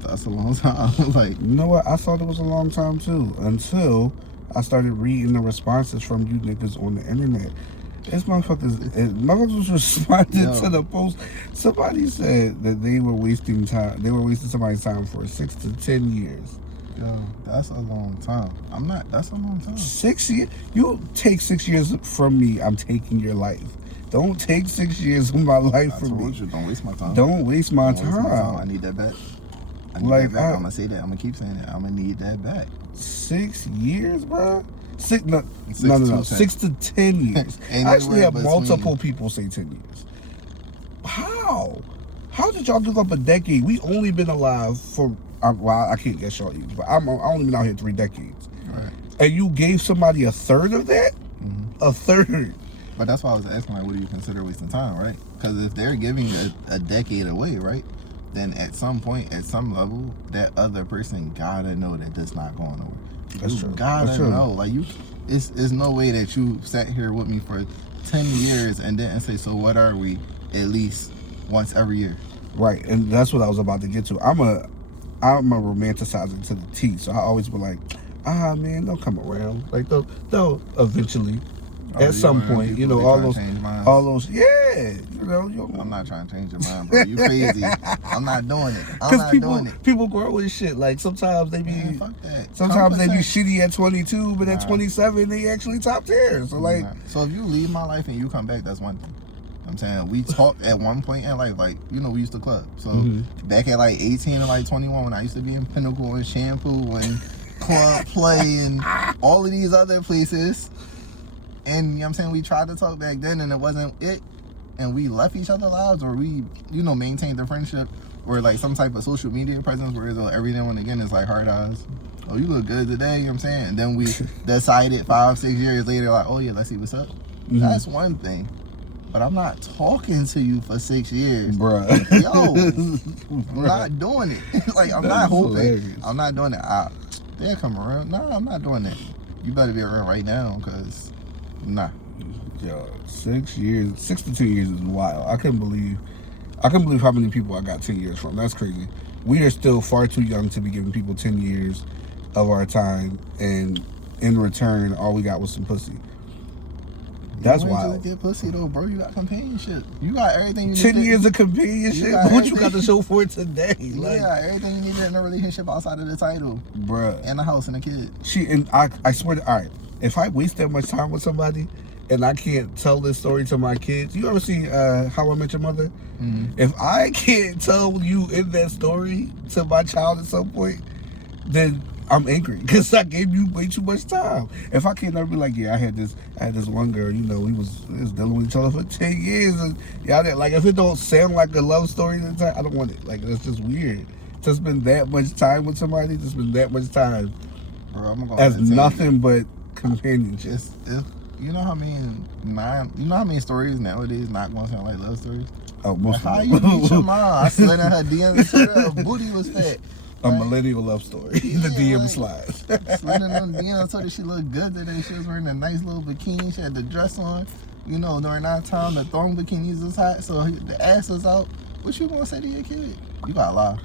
that's a long time. Like, you know what? I thought it was a long time too, until I started reading the responses from you niggas on the internet. This motherfuckers was responding to the post. Somebody said that they were wasting time. They were wasting somebody's time for 6 to 10 years. Yo, that's a long time. That's a long time. 6 years? You take 6 years from me, I'm taking your life. Don't take 6 years of my life from me. Don't waste my time. Don't waste my time. I need that back. I'm gonna say that. I'm gonna keep saying it. I'm gonna need that back. 6 years, bro? 6 to 10 years. I actually have multiple people say 10 years. How did y'all give up a decade? We only been alive for, I can't guess y'all age, but I only been out here 3 decades. Right. And you gave somebody a third of that? A third. But that's why I was asking, like, what do you consider wasting time, right? Because if they're giving a decade away, right, then at some point, at some level, that other person gotta know that that's not going nowhere. That's true. Gotta know. Like, it's no way that you sat here with me for 10 years and didn't say, so what are we, at least once every year? Right, and that's what I was about to get to. I'm a romanticizer to the T, so I always be like, man, they'll come around. Like, they'll eventually, at some point, all those, yeah, I'm not trying to change your mind, bro. You crazy. I'm not doing it. Because people grow with shit. Like, sometimes they be, man, fuck that. Sometimes they be shitty at 22, but at 27, they actually top tier. So, like. So, if you leave my life and you come back, that's one thing. I'm saying, we talked at one point in life, like, we used to club. So, back at like 18 and like 21, when I used to be in Pinnacle and Shampoo and Club Play and all of these other places. And, we tried to talk back then and it wasn't it. And we left each other lives, or we, maintained the friendship, or like some type of social media presence where every now and again it's like hard eyes. Oh, you look good today, And then we decided 5-6 years later, like, oh yeah, let's see what's up. That's one thing. But I'm not talking to you for 6 years. Bruh. Yo, I'm not doing it. Like, I'm not hoping. Hilarious. I'm not doing it. They'll come around. No, I'm not doing that. You better be around right now, because, nah. Yo, 6 years, 6 to 10 years is wild. I couldn't believe how many people I got 10 years from. That's crazy. We are still far too young to be giving people 10 years of our time, and in return, all we got was some pussy. That's you ain't wild. just get pussy though, bro. You got companionship. You got everything you need. 10 years of companionship. What you got to show for it today? Like, yeah, everything you needed in a relationship outside of the title, bruh. and the house and the kid. I swear to, all right, if I waste that much time with somebody and I can't tell this story to my kids, you ever seen How I Met Your Mother? Mm-hmm. If I can't tell you in that story to my child at some point, then I'm angry because I gave you way too much time. If I can't never be like, yeah, I had this one girl, you know, we was dealing with each other for 10 years, and like if it don't sound like a love story, I don't want it. Like, that's just weird. To spend that much time with somebody, to spend that much time as nothing but companionship. You know how many stories nowadays not gonna sound like love stories? Oh, most how of you them. meet your mom? I slid in her DMs and said her booty was fat. A millennial love story. The DM slide. Slid in them DMs, told her she looked good today. She was wearing a nice little bikini. She had the dress on. You know, during that time, the thong bikinis was hot, so the ass was out. What you gonna say to your kid? You gotta lie.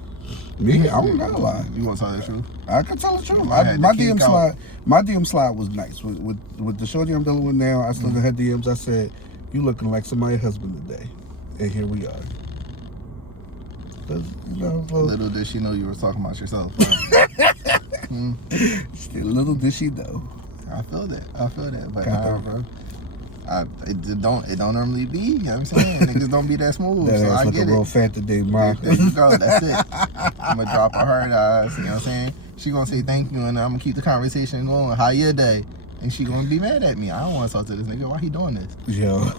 Me? I don't gotta lie. You gonna tell the truth? I can tell the truth. My DM slide was nice. With the shorty I'm dealing with now, I slid in her DMs. I said, "You looking like somebody's husband today," and here we are. You know, little did she know you were talking about yourself. Little did she know. I feel that. But nah, bro. It don't normally be, you know what I'm saying? Niggas don't be that smooth. That so ass I looking get real it. fat today, Mark. There you go, that's it. I'm gonna drop a hard eyes, you know what I'm saying? She gonna say thank you, and I'm gonna keep the conversation going. How your day? And she gonna be mad at me. I don't wanna talk to this nigga. Why he doing this? Yo.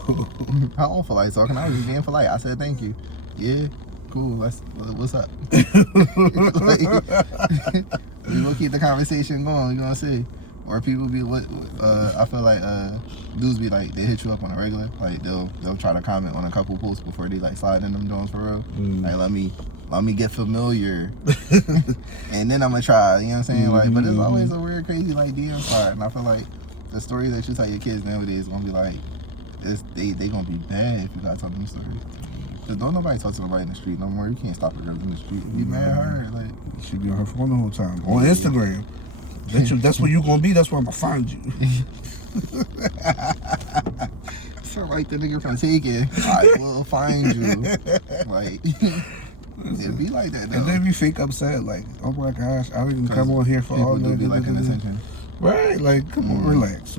I don't feel like talking. I was just being polite. I said thank you. Yeah, cool. What's up? Like, we gonna keep the conversation going, you know what I'm saying? Or people be I feel like dudes be like, they hit you up on a regular, like they'll try to comment on a couple posts before they like slide in them doings for real. Like let me get familiar, and then I'm gonna try. You know what I'm saying? Like, but it's always a weird, crazy like DM slide, and I feel like the stories that you tell your kids nowadays gonna be like, they gonna be bad if you gotta tell them stories. Cause don't nobody talk to nobody in the street no more. You can't stop a girl in the street. Be mad at her, like she be on her phone the whole time on Instagram. That's where you gonna be. That's where I'm gonna find you. So like the nigga from Taken, I will find you. Like it be like that though. And then we fake upset, like, oh my gosh, I didn't come on here for all that. Be liking attention. Right, like, come on, relax.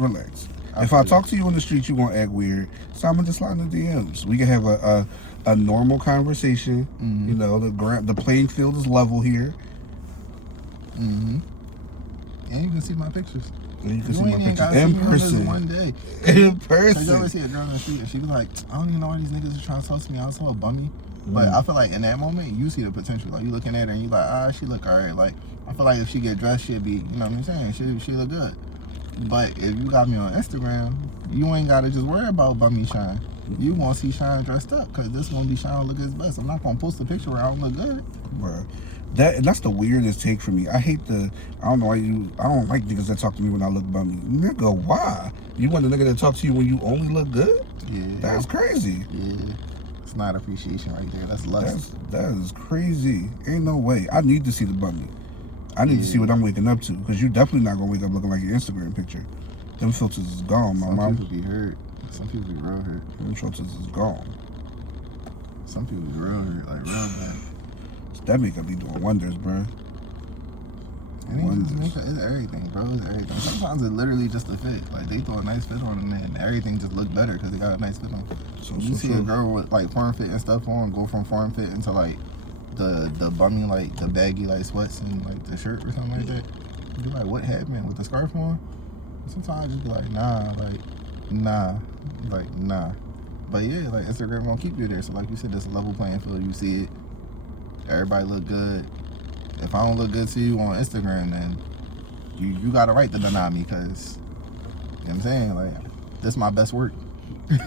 If I talk to you on the street, you gonna act weird. So I'm gonna just slide in the DMs. We can have a normal conversation. You know, the playing field is level here. And you can see my pictures. And you can see my pictures in person. One day. In person. You ever see a girl in the street and she be like, I don't even know why these niggas are trying to talk to me. I was so bummy. But I feel like in that moment, you see the potential. Like, you looking at her and you like, she look alright. Like, I feel like if she get dressed, she'd be, you know what I'm saying? She look good. But if you got me on Instagram, you ain't got to just worry about bummy shine. You want to see Shine dressed up because this going to be Shine look his best. I'm not going to post a picture where I don't look good. Bruh. That's the weirdest take for me. I don't like niggas that talk to me when I look bummy. Nigga, why? You want a nigga that talk to you when you only look good? Yeah. That's crazy. Yeah. It's not appreciation right there. That's lust. That is crazy. Ain't no way. I need to see the bummy. I need to see what I'm waking up to, because you're definitely not gonna wake up looking like your Instagram picture. Them filters is gone, my mom. Some people be hurt. Some people be real hurt. Them filters is gone. Some people be real hurt, like real bad. That makeup be doing wonders, bro. It's everything, bro. It's everything. Sometimes it literally just a fit. Like, they throw a nice fit on them and everything just look better because they got a nice fit on. So you see a girl with like form fit and stuff on go from form fit into like the bummy, like the baggy like sweats and like the shirt or something like that. You be like, what happened with the scarf on? Sometimes I just be like, nah. But yeah, like Instagram gonna keep you there. So like you said, it's a level playing field. You see it. Everybody look good. If I don't look good to you on Instagram, then you got a right to deny me, because you know what I'm saying, like, this is my best work.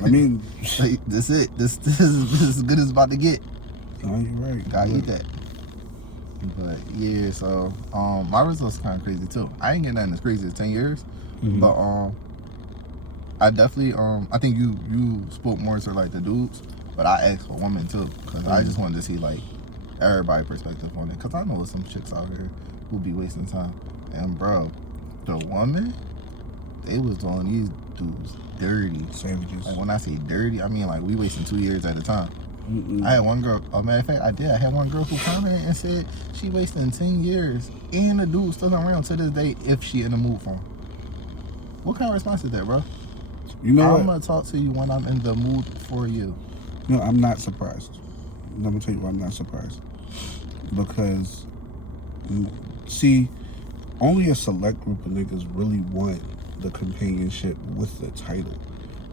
I mean, like, this it. This is as good as it's about to get. No, you're right. Gotta eat that. But yeah, so my results kind of crazy too. I ain't getting nothing as crazy as 10 years, but I definitely I think you spoke more to like the dudes, but I asked for women too, because I just wanted to see like everybody perspective on it, because I know some chicks out here who be wasting time. And bro, the woman, they was doing dudes dirty. Savages. Like when I say dirty, I mean like we wasting 2 years at a time. Mm-mm. I had one girl. Matter of fact, I had one girl who commented and said she wasting 10 years, and the dude still around to this day if she in the mood for him. What kind of response is that, bro? You know I'm gonna talk to you when I'm in the mood for you. No, I'm not surprised. Let me tell you why I'm not surprised. Because, see, only a select group of niggas really want the companionship with the title.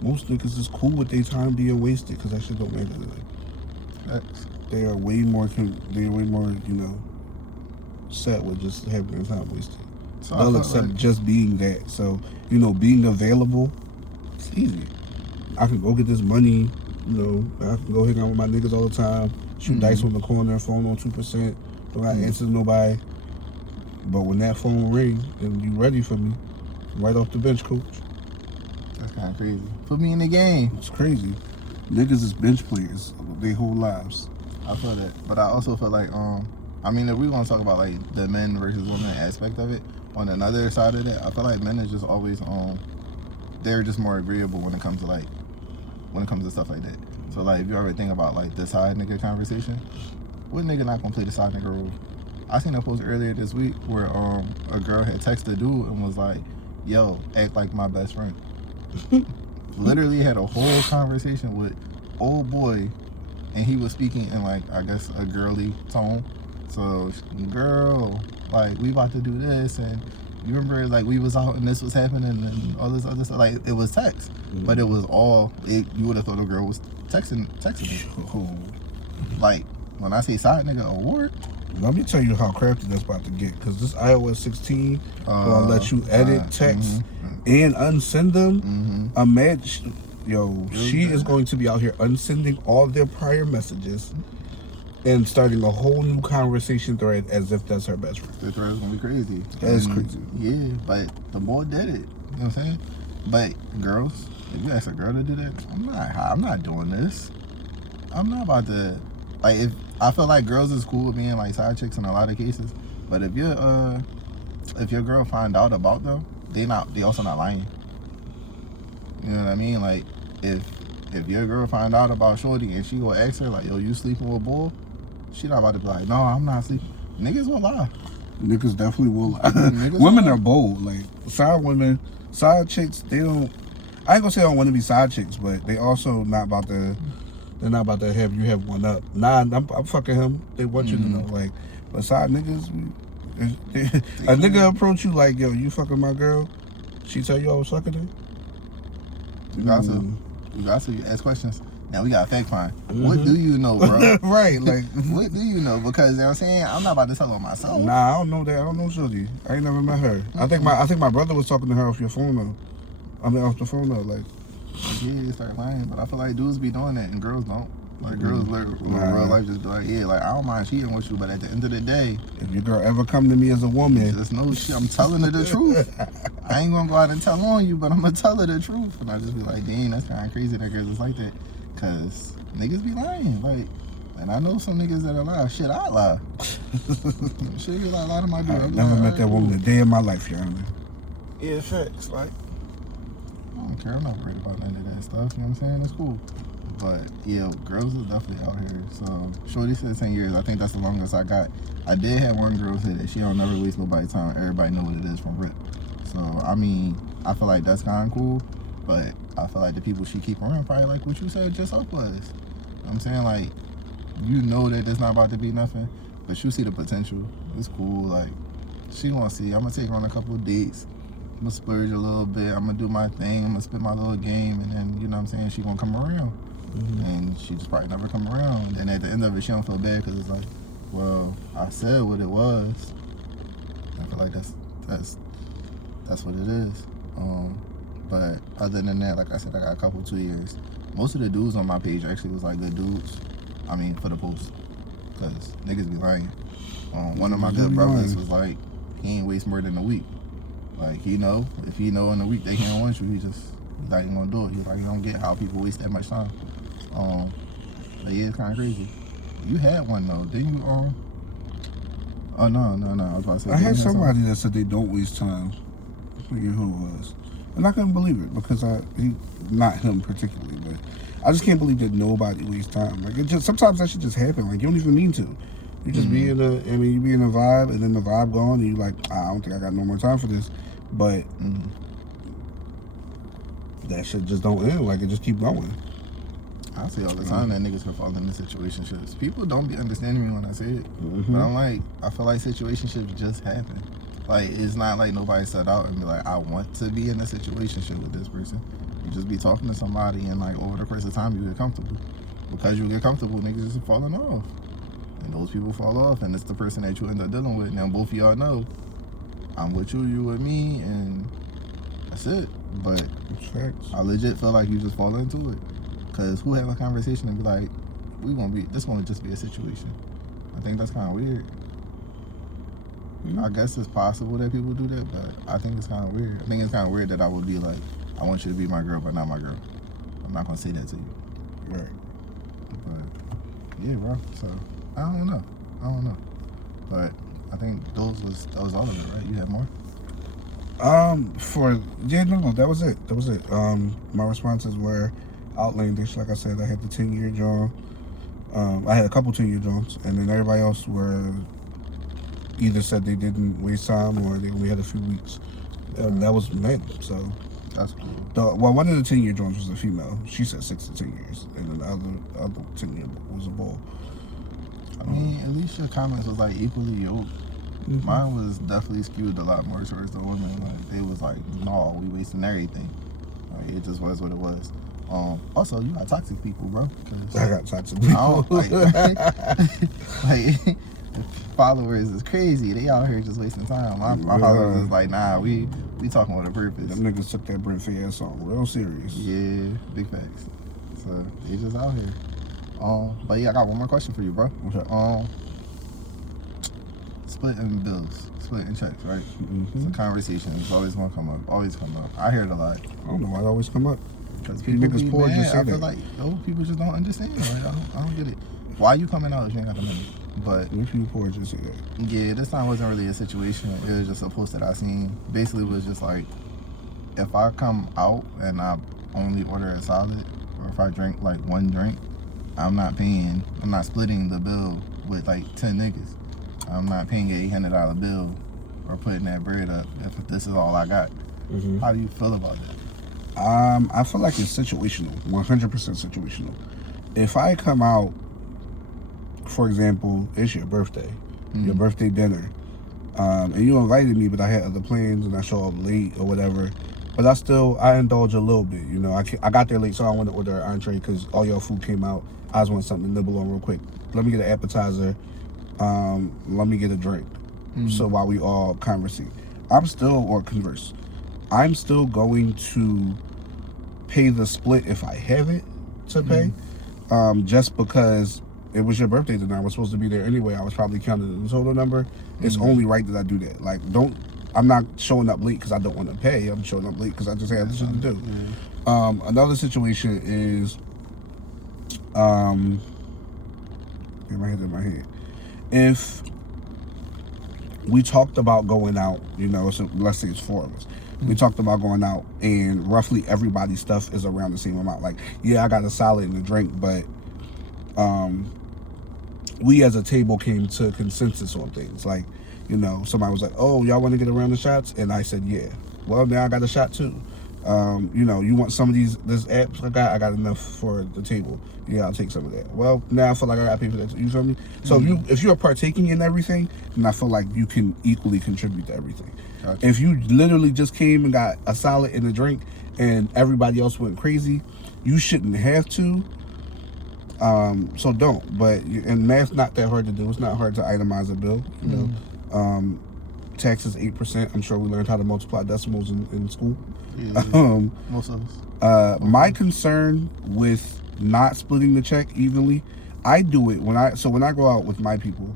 Most niggas is cool with their time being wasted because that shit don't matter to them. They are way more, set with just having their time wasted. So they'll accept just being that. So, being available, it's easy. I can go get this money, I can go hang out with my niggas all the time, shoot dice on the corner, phone on 2%, don't got answer to nobody. But when that phone rings and you ready for me, right off the bench, coach. That's kind of crazy. Put me in the game. It's crazy. Niggas is bench players their whole lives. I feel that. But I also feel like, if we want to talk about like the men versus women aspect of it, on another side of that, I feel like men is just always, they're just more agreeable when it comes to stuff like that. So like, if you ever think about like the side nigga conversation, what nigga not gonna play the side nigga role? I seen a post earlier this week where a girl had texted a dude and was like, yo, act like my best friend. Literally had a whole conversation with old boy, and he was speaking in like, I guess, a girly tone. So, girl, like, we about to do this, and you remember like we was out and this was happening and all this other stuff. Like, it was text, but it was all, you would have thought the girl was texting me. Like, when I say side nigga award, let me tell you how crafty that's about to get, because this iOS 16 will let you edit text and unsend them. Imagine, she is going to be out here unsending all their prior messages and starting a whole new conversation thread as if that's her best friend. The thread is gonna be crazy. That is crazy. Yeah, but the boy did it. You know what I'm saying? But girls, if you ask a girl to do that, I'm not doing this. I'm not about to. Like, if I feel like girls is cool with being like side chicks in a lot of cases, but if your girl find out about them, they also not lying. You know what I mean? Like, if your girl find out about shorty and she go ask her like, yo, you sleeping with bull? She not about to be like, no, I'm not sleeping. Niggas will lie. Niggas definitely will lie. Women are bold. Like, side chicks, they don't. I ain't gonna say I don't want to be side chicks, but they also not about to. They're not about to have you have one up. Nah, I'm fucking him. They want you to know. Like, but side niggas, a nigga approach you like, yo, you fucking my girl. She tell you I was fucking her. You got to ask questions. Now we got to fact find. What do you know, bro? Right, like. What do you know? Because, you know what I'm saying, I'm not about to tell on myself. Nah, I don't know that. I don't know Shorty. I ain't never met her. I think my brother was talking to her off your phone though. Off the phone though, like. Yeah, start lying, but I feel like dudes be doing that and girls don't. Like, girls in real life just be like, yeah, like, I don't mind cheating with you, but at the end of the day, if your girl ever come to me as a woman, just know I'm telling her the truth. I ain't gonna go out and tell on you, but I'm gonna tell her the truth. And I just be like, dang, that's kind of crazy that girls is like that. Cause niggas be lying, like, and I know some niggas that are lie. Shit, I lie. Shit, you lie to my dude. I've never met that woman a day in my life, Your Honor. Yeah, facts, like, I don't care. I'm not worried about none of that stuff. You know what I'm saying? It's cool. But yeah, girls are definitely out here. So shorty said 10 years. I think that's the longest I got. I did have one girl say that she don't never waste nobody's time. Everybody know what it is from rip. So I mean, I feel like that's kind of cool. But I feel like the people she keep around probably like what you said just up was. You know what I'm saying? Like, you know that it's not about to be nothing, but you see the potential. It's cool. Like, she gonna see. I'm gonna take her on a couple of dates. I'm gonna splurge a little bit. I'm gonna do my thing. I'm gonna spit my little game, and then, you know what I'm saying, she gonna come around. And she just probably never come around. And at the end of it, she don't feel bad because it's like, well, I said what it was. I feel like that's what it is. But other than that, like I said, I got a couple 2 years. Most of the dudes on my page actually was like good dudes. I mean, for the posts, because niggas be lying. One of my good brothers was like, he ain't waste more than a week. Like, if he know in a week they can't want you, he just not even gonna do it. He's like, you don't get how people waste that much time. But yeah, it's kind of crazy. You had one though, didn't you? Oh no. I was about to say. I had somebody that said they don't waste time. I forget who it was. And I couldn't believe it because not him particularly, but I just can't believe that nobody wastes time. Like, it just sometimes that should just happen. Like, you don't even mean to. You just be in you be in a vibe, and then the vibe gone, and you like, I don't think I got no more time for this. But that shit just don't end. Like, it just keep going. I say all the time that niggas can fall into situationships. People don't be understanding me when I say it, but I'm like, I feel like situationships just happen. Like, it's not like nobody set out and be like, I want to be in a situationship with this person. You just be talking to somebody, and like over the course of time, you get comfortable. Because you get comfortable, niggas just falling off. And those people fall off, and it's the person that you end up dealing with. Now both of y'all know, I'm with you with me, and that's it. But I legit feel like you just fall into it. Cause who have a conversation and be like, this gonna just be a situation. I think that's kind of weird. I guess it's possible that people do that, but I think it's kind of weird. I think it's kind of weird that I would be like, I want you to be my girl, but not my girl. I'm not gonna say that to you. Right. But yeah, bro. So I don't know. But I think that was all of it, right? You have more? That was it. My responses were outlandish. Like I said, I had the 10-year John. I had a couple 10-year Johns, and then everybody else were either said they didn't waste time or they only had a few weeks. That was men, so that's cool. One of the 10-year Johns was a female. She said 6 to 10 years, and then the other 10-year was a boy. I mean, at least your comments was like equally yoked. Mine was definitely skewed a lot more towards the women. Like, they was like, no, we wasting everything. Like, it just was what it was. Also, you got toxic people, bro. I got toxic people. Like followers is crazy. They out here just wasting time. My followers is like, nah, we talking with a purpose. Them niggas took that Brent Fayez song real serious. Yeah, big facts. So they just out here. But yeah, I got one more question for you, bro. Okay. Splitting bills, splitting checks, right? It's a conversation. It's always gonna come up. I hear it a lot. I don't know why it always come up. Because people niggas poor just say I feel that. like people just don't understand. Like, I don't get it. Why you coming out if you ain't got the money? But people poor just say that. Yeah, this time wasn't really a situation. It was just a post that I seen. Basically, was just like, if I come out and I only order a salad, or if I drink like one drink, I'm not splitting the bill with like 10 niggas. I'm not paying an $800 bill or putting that bread up if this is all I got. How do you feel about that? I feel like it's situational, 100% situational. If I come out, for example, it's your birthday, your birthday dinner, and you invited me, but I had other plans and I show up late or whatever, but I indulge a little bit, you know. I got there late, so I wanted to order an entree because all your food came out. I just want something to nibble on real quick. Let me get an appetizer. Let me get a drink. So while we all conversate, converse, I'm still going to pay the split if I have it to pay, just because it was your birthday tonight. I was supposed to be there anyway. I was probably counting the total number. It's only right that I do that. Like, I'm not showing up late because I don't want to pay. I'm showing up late because I just had shit to do. Another situation is, get my head in my head. If we talked about going out, you know, so let's say it's 4 of us. We talked about going out, and roughly everybody's stuff is around the same amount. Like, yeah, I got a salad and a drink, but we as a table came to consensus on things. Like, you know, somebody was like, oh, y'all want to get around the shots? And I said, yeah. Well, now I got a shot too. You know, you want some of this apps I got enough for the table. Yeah, I'll take some of that. Well, now I feel like I gotta pay for that. You feel me? So if you're partaking in everything, then I feel like you can equally contribute to everything. Gotcha. If you literally just came and got a salad and a drink and everybody else went crazy, you shouldn't have to. So don't. But and math's not that hard to do. It's not hard to itemize a bill. You know, taxes 8%. I'm sure we learned how to multiply decimals in school. Yeah, most of us. My concern with not splitting the check evenly, I do it when I go out with my people.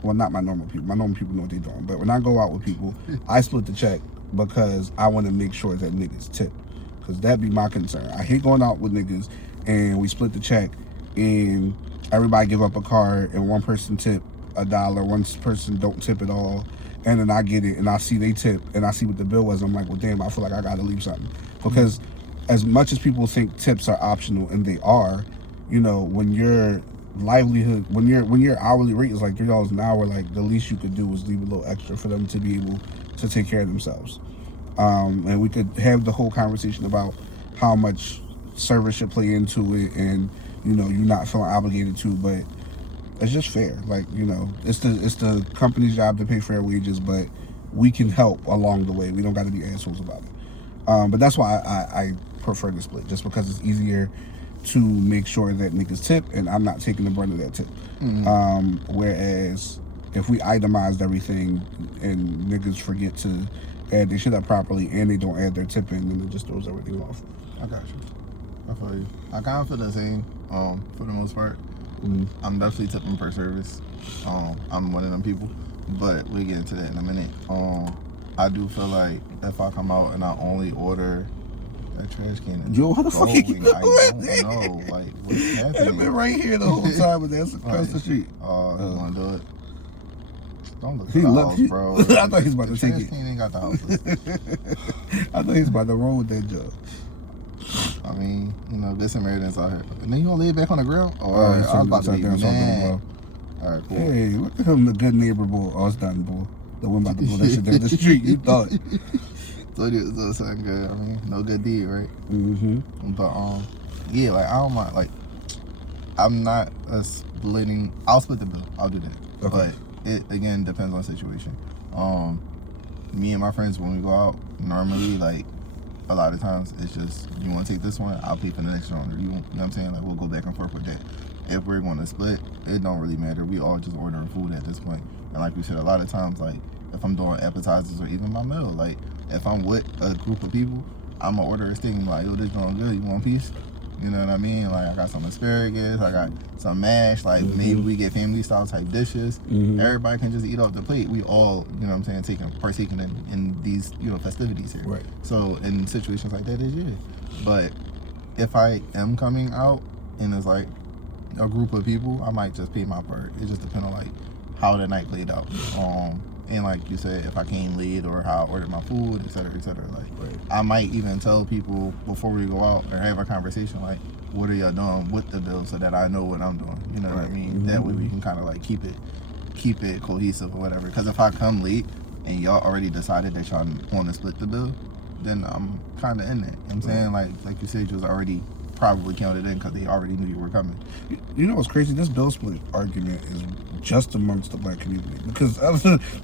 Well, not my normal people. My normal people know what they're doing. But when I go out with people, I split the check because I want to make sure that niggas tip. Because that'd be my concern. I hate going out with niggas and we split the check and everybody give up a card and one person tip $1, one person don't tip at all, and then I get it, and I see they tip, and I see what the bill was. I'm like, well, damn, I feel like I got to leave something because as much as people think tips are optional, and they are, you know, when your livelihood, when your hourly rate is like $3 an hour, like the least you could do is leave a little extra for them to be able to take care of themselves. And we could have the whole conversation about how much service should play into it, and you know, you're not feeling obligated to, but it's just fair. Like, you know, it's the company's job to pay fair wages, but we can help along the way. We don't got to be assholes about it. But that's why I prefer the split, just because it's easier to make sure that niggas tip, and I'm not taking the brunt of that tip. Whereas if we itemized everything and niggas forget to add their shit up properly and they don't add their tip in, then it just throws everything off. I got you. I feel you. I kind of feel the same for the most part. I'm definitely tipping per service. I'm one of them people, but we'll get into that in a minute. I do feel like if I come out and I only order a trash can, yo, how the fuck you doing? I don't know, like, what's happening? I've been right here the whole time, but that's across the street. Oh, you want to do it? Don't look He at the looked, house, bro. I thought he was about to take it. The ain't got the house. I thought he was about to roll with that joke. I mean, you know, good Samaritans out here. And then you gonna lay it back on the grill? Oh, all right. I was about to be mad. All right, cool. Hey, what the hell, the good neighbor boy? Oh, it's done, boy. The one about to blow that shit down the street. You thought. So it was something good. I mean, no good deed, right? But yeah, like I don't mind. Like, I'm not splitting. I'll split the bill. I'll do that. Okay. But it again depends on the situation. Me and my friends, when we go out, normally, like, a lot of times it's just, you want to take this one, I'll pay for the next one. Or you know what I'm saying? Like, we'll go back and forth with that. If we're going to split, it don't really matter. We all just ordering food at this point. And like we said, a lot of times, like, if I'm doing appetizers or even my meal, like, if I'm with a group of people, I'm going to order a steak and be like, yo, this going good, you want a piece? You know what I mean? Like, I got some asparagus, I got some mash, like, maybe we get family style type dishes. Everybody can just eat off the plate. We all, you know what I'm saying, partaking in these, you know, festivities here. Right. So in situations like that, it's yeah. But if I am coming out and it's like a group of people, I might just pay my part. It just depends on like how the night played out. And like you said, if I came late or how I ordered my food, et cetera, like I might even tell people before we go out or have a conversation like, what are y'all doing with the bill, so that I know what I'm doing. You know what I mean? That way we can kind of like keep it cohesive or whatever. Because if I come late and y'all already decided that y'all want to split the bill, then I'm kind of in there. You know what I'm saying? Like you said, you was already probably counted in because they already knew you were coming. You know what's crazy? This bill split argument is just amongst the black community because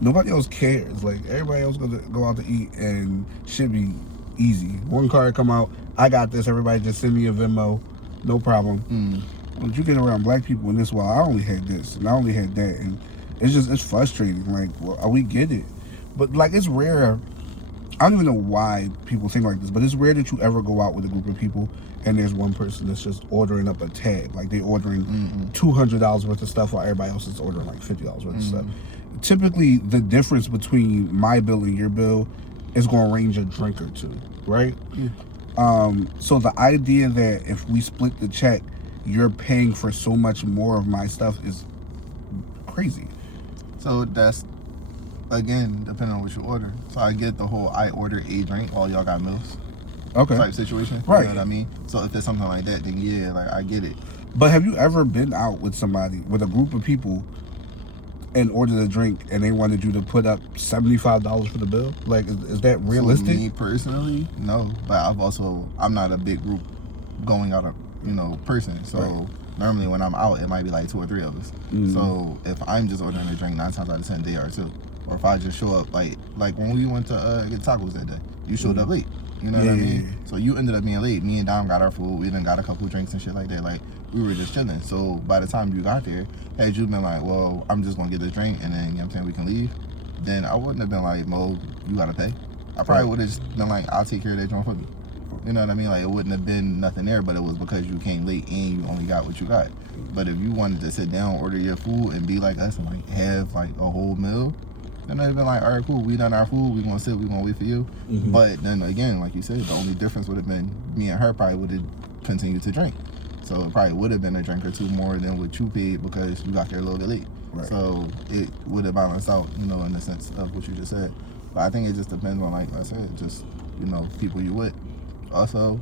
nobody else cares. Like, everybody else gonna go out to eat and should be easy. One card come out, I got this. Everybody just send me a Venmo, no problem. When you get around black people in this, well, I only had this and I only had that, and it's frustrating. Like, well, we get it, but like, it's rare. I don't even know why people think like this, but it's rare that you ever go out with a group of people and there's one person that's just ordering up a tab. Like, they ordering $200 worth of stuff while everybody else is ordering like $50 worth of stuff. Typically, the difference between my bill and your bill is going to range a drink or two, right? So the idea that if we split the check, you're paying for so much more of my stuff is crazy. So that's, again, depending on what you order. So I get the whole I order a drink while y'all got meals type situation. Right. You know what I mean? So if it's something like that, then yeah, like, I get it. But have you ever been out with somebody, with a group of people, and ordered a drink and they wanted you to put up $75 for the bill? Like, is that realistic? For me personally, no. But I'm not a big group going out of, person. So normally when I'm out, it might be like 2 or 3 of us. So if I'm just ordering a drink, 9 times out of 10 they are too. Or if I just show up, like when we went to get tacos that day, you showed up late. You know what I mean? So you ended up being late. Me and Dom got our food. We then got a couple drinks and shit like that. Like, we were just chilling. So by the time you got there, had you been like, well, I'm just gonna get this drink and then, you know what I'm saying, we can leave, then I wouldn't have been like, Mo, you gotta pay. I probably would have just been like, I'll take care of that joint for you. You know what I mean? Like, it wouldn't have been nothing there, but it was because you came late and you only got what you got. But if you wanted to sit down, order your food, and be like us and like have like a whole meal, then they'd been like, all right, cool, we done our food, we gonna sit, we gonna wait for you. But then again, like you said, the only difference would have been me and her probably would have continued to drink. So it probably would have been a drink or two more than what you paid because you got there a little bit late. Right. So it would have balanced out, in the sense of what you just said. But I think it just depends on, like I said, just, people you with. Also,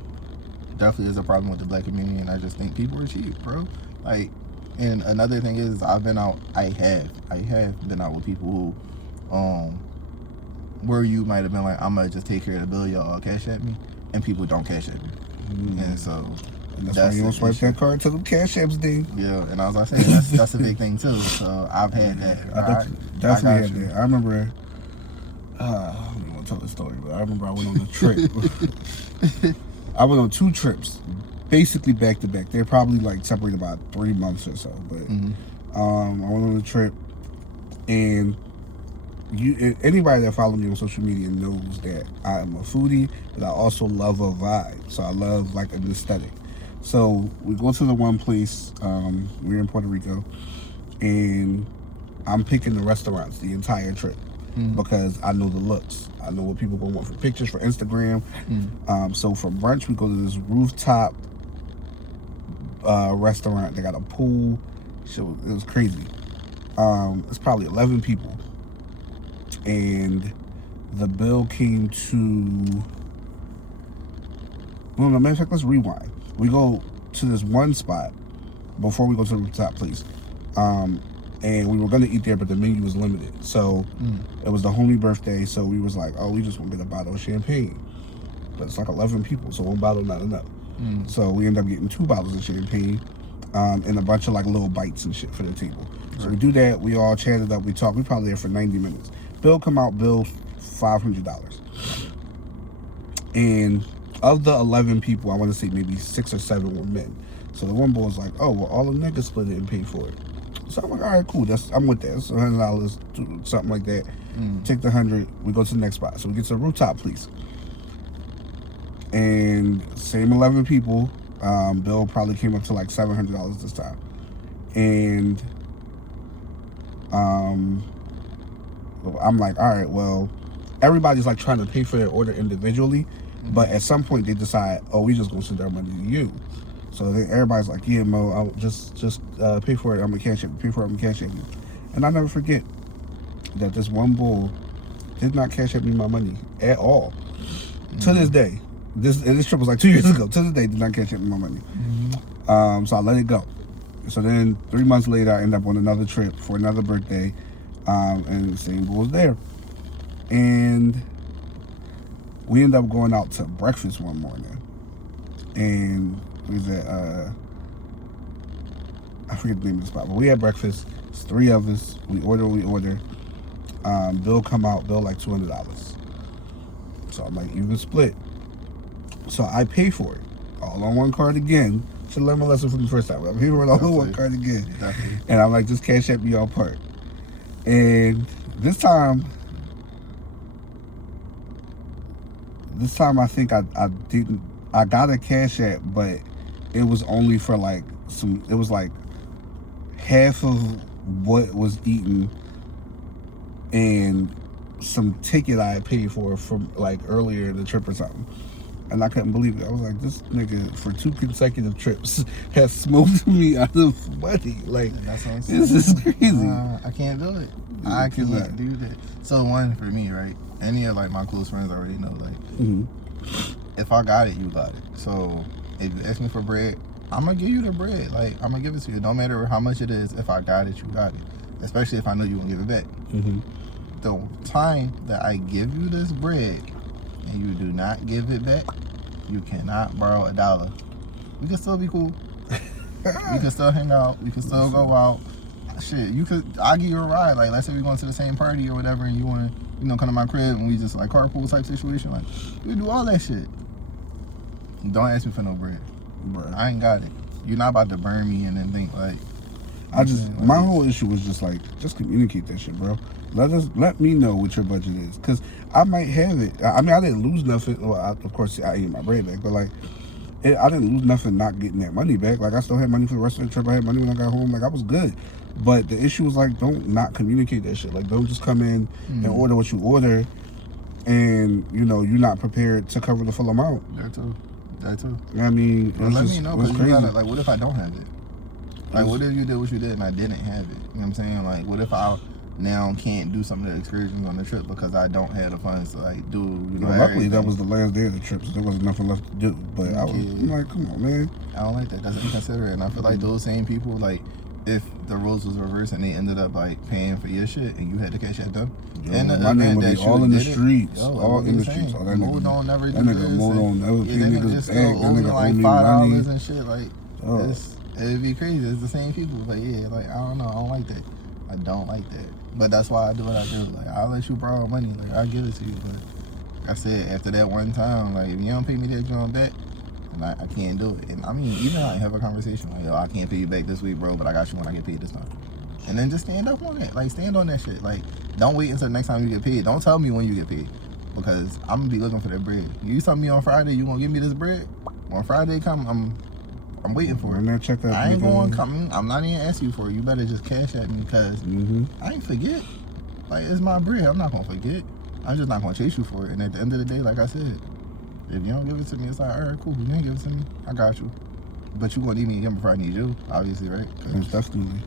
definitely is a problem with the black community, and I just think people are cheap, bro. Like, and another thing is, I have been out with people who, where you might have been like, I'm gonna just take care of the bill, y'all cash at me, and people don't cash at me. And so that's why you don't swipe that card to them cash apps, D. Yeah, and I was saying that's a big thing too. So I've had that. I definitely had that. I remember. I don't want to tell the story, but I remember I went on a trip. I went on 2 trips, basically back to back. They're probably like separated about 3 months or so. But I went on a trip, and anybody that follows me on social media knows that I am a foodie, but I also love a vibe. So I love like an aesthetic. So we go to the one place. We're in Puerto Rico, and I'm picking the restaurants the entire trip because I know the looks. I know what people gonna want for pictures for Instagram. So for brunch, we go to this rooftop restaurant. They got a pool. So it was crazy. It's probably 11 people, and the bill came to. Well, no, matter of fact, let's rewind. We go to this one spot before we go to the rooftop place, and we were gonna eat there, but the menu was limited. So it was the homie birthday, so we was like, oh, we just want to get a bottle of champagne, but it's like 11 people, so one bottle not enough. So we end up getting 2 bottles of champagne, and a bunch of like little bites and shit for the table. So we do that. We all chatted up. We talked. We probably there for 90 minutes. Bill come out. Bill $500, and of the 11 people, I want to say maybe 6 or 7 were men. So the one boy was like, oh, well, all the niggas split it and paid for it. So I'm like, all right, cool. I'm with that. So $100, something like that. Take the 100. We go to the next spot. So we get to the rooftop, please. And same 11 people. Bill probably came up to like $700 this time. And I'm like, all right, well, everybody's like trying to pay for their order individually. But at some point they decide, oh, we just gonna send our money to you. So then everybody's like, yeah, Mo, I'll just pay for it. I'm gonna cash it. Pay for it. I'm gonna cash it. And I never forget that this one bull did not cash at me my money at all. To this day, this trip was like 2 years ago. To this day, did not cash at me my money. So I let it go. So then 3 months later, I end up on another trip for another birthday, and the same bull was there, and we end up going out to breakfast one morning, and we was at, I forget the name of the spot, but we had breakfast. It's 3 of us. We order. Bill come out. Bill like $200. So I'm like, even split. So I pay for it all on one card again. Should learn my lesson from the first time. I pay for it all on one card again. Definitely. And I'm like, just cash at me all part. And this time I think I didn't. I got a cash app, but it was only for like it was like half of what was eaten and some ticket I had paid for from like earlier in the trip or something. And I couldn't believe it. I was like, this nigga for 2 consecutive trips has smoked me out of money. Like, that's what I'm saying. This is crazy. I can't do it. I can't do that. So one for me, right? Any of like my close friends already know, like, if I got it, you got it. So if you ask me for bread, I'm gonna give you the bread. Like, I'm gonna give it to you. No matter how much it is, if I got it, you got it. Especially if I know you gonna give it back. The time that I give you this bread and you do not give it back, you cannot borrow $1. We can still be cool. We can still hang out. We can still go out. Shit, I'll give you a ride. Like, let's say we're going to the same party or whatever, and you want to, come to my crib and we just like carpool type situation. Like, we do all that shit. Don't ask me for no bread. Bro, I ain't got it. You're not about to burn me and then think like. My whole issue was just like, just communicate that shit, bro. Let me know what your budget is, because I might have it. I mean, I didn't lose nothing. Well, of course, I ate my bread back, but like, I didn't lose nothing not getting that money back. Like, I still had money for the rest of the trip. I had money when I got home. Like, I was good. But the issue was like, don't not communicate that shit. Like, don't just come in and order what you order, and you're not prepared to cover the full amount. That too. I mean, well, let me know, because you gotta, like, what if I don't have it? Like, what if you did what you did and I didn't have it? You know what I'm saying? Like, what if I now can't do some of the excursions on the trip because I don't have the funds to like do, you know, luckily that was the last day of the trip, so there wasn't nothing left to do. But I'm like, come on, man. I don't like that. That's inconsiderate. And I feel like those same people, like, if the roles was reversed and they ended up like paying for your shit and you had to cash that done, and my name would be all in the streets, all in the streets. That Mo don't never do that nigga Mo don't never pay niggas back. That nigga like $5 and shit. Like, oh. It'd be crazy. It's the same people, but yeah, like I don't know. I don't like that. I don't like that. But that's why I do what I do. Like, I'll let you borrow money. Like, I'll give it to you. But like I said, after that one time, like if you don't pay me that joint back, and I can't do it. And I mean, even like have a conversation like, yo, I can't pay you back this week, bro, but I got you when I get paid this time. And then just stand up on it. Like, stand on that shit. Like, don't wait until the next time you get paid. Don't tell me when you get paid. Because I'm going to be looking for that bread. You tell me on Friday you going to give me this bread. When Friday come, I'm waiting for it. I ain't going to come. I'm not even asking you for it. You better just cash at me because I ain't forget. Like, it's my bread. I'm not going to forget. I'm just not going to chase you for it. And at the end of the day, like I said, if you don't give it to me, it's like, all right, cool. You ain't give it to me, I got you. But you gonna need me again before I need you, obviously, right? Most definitely.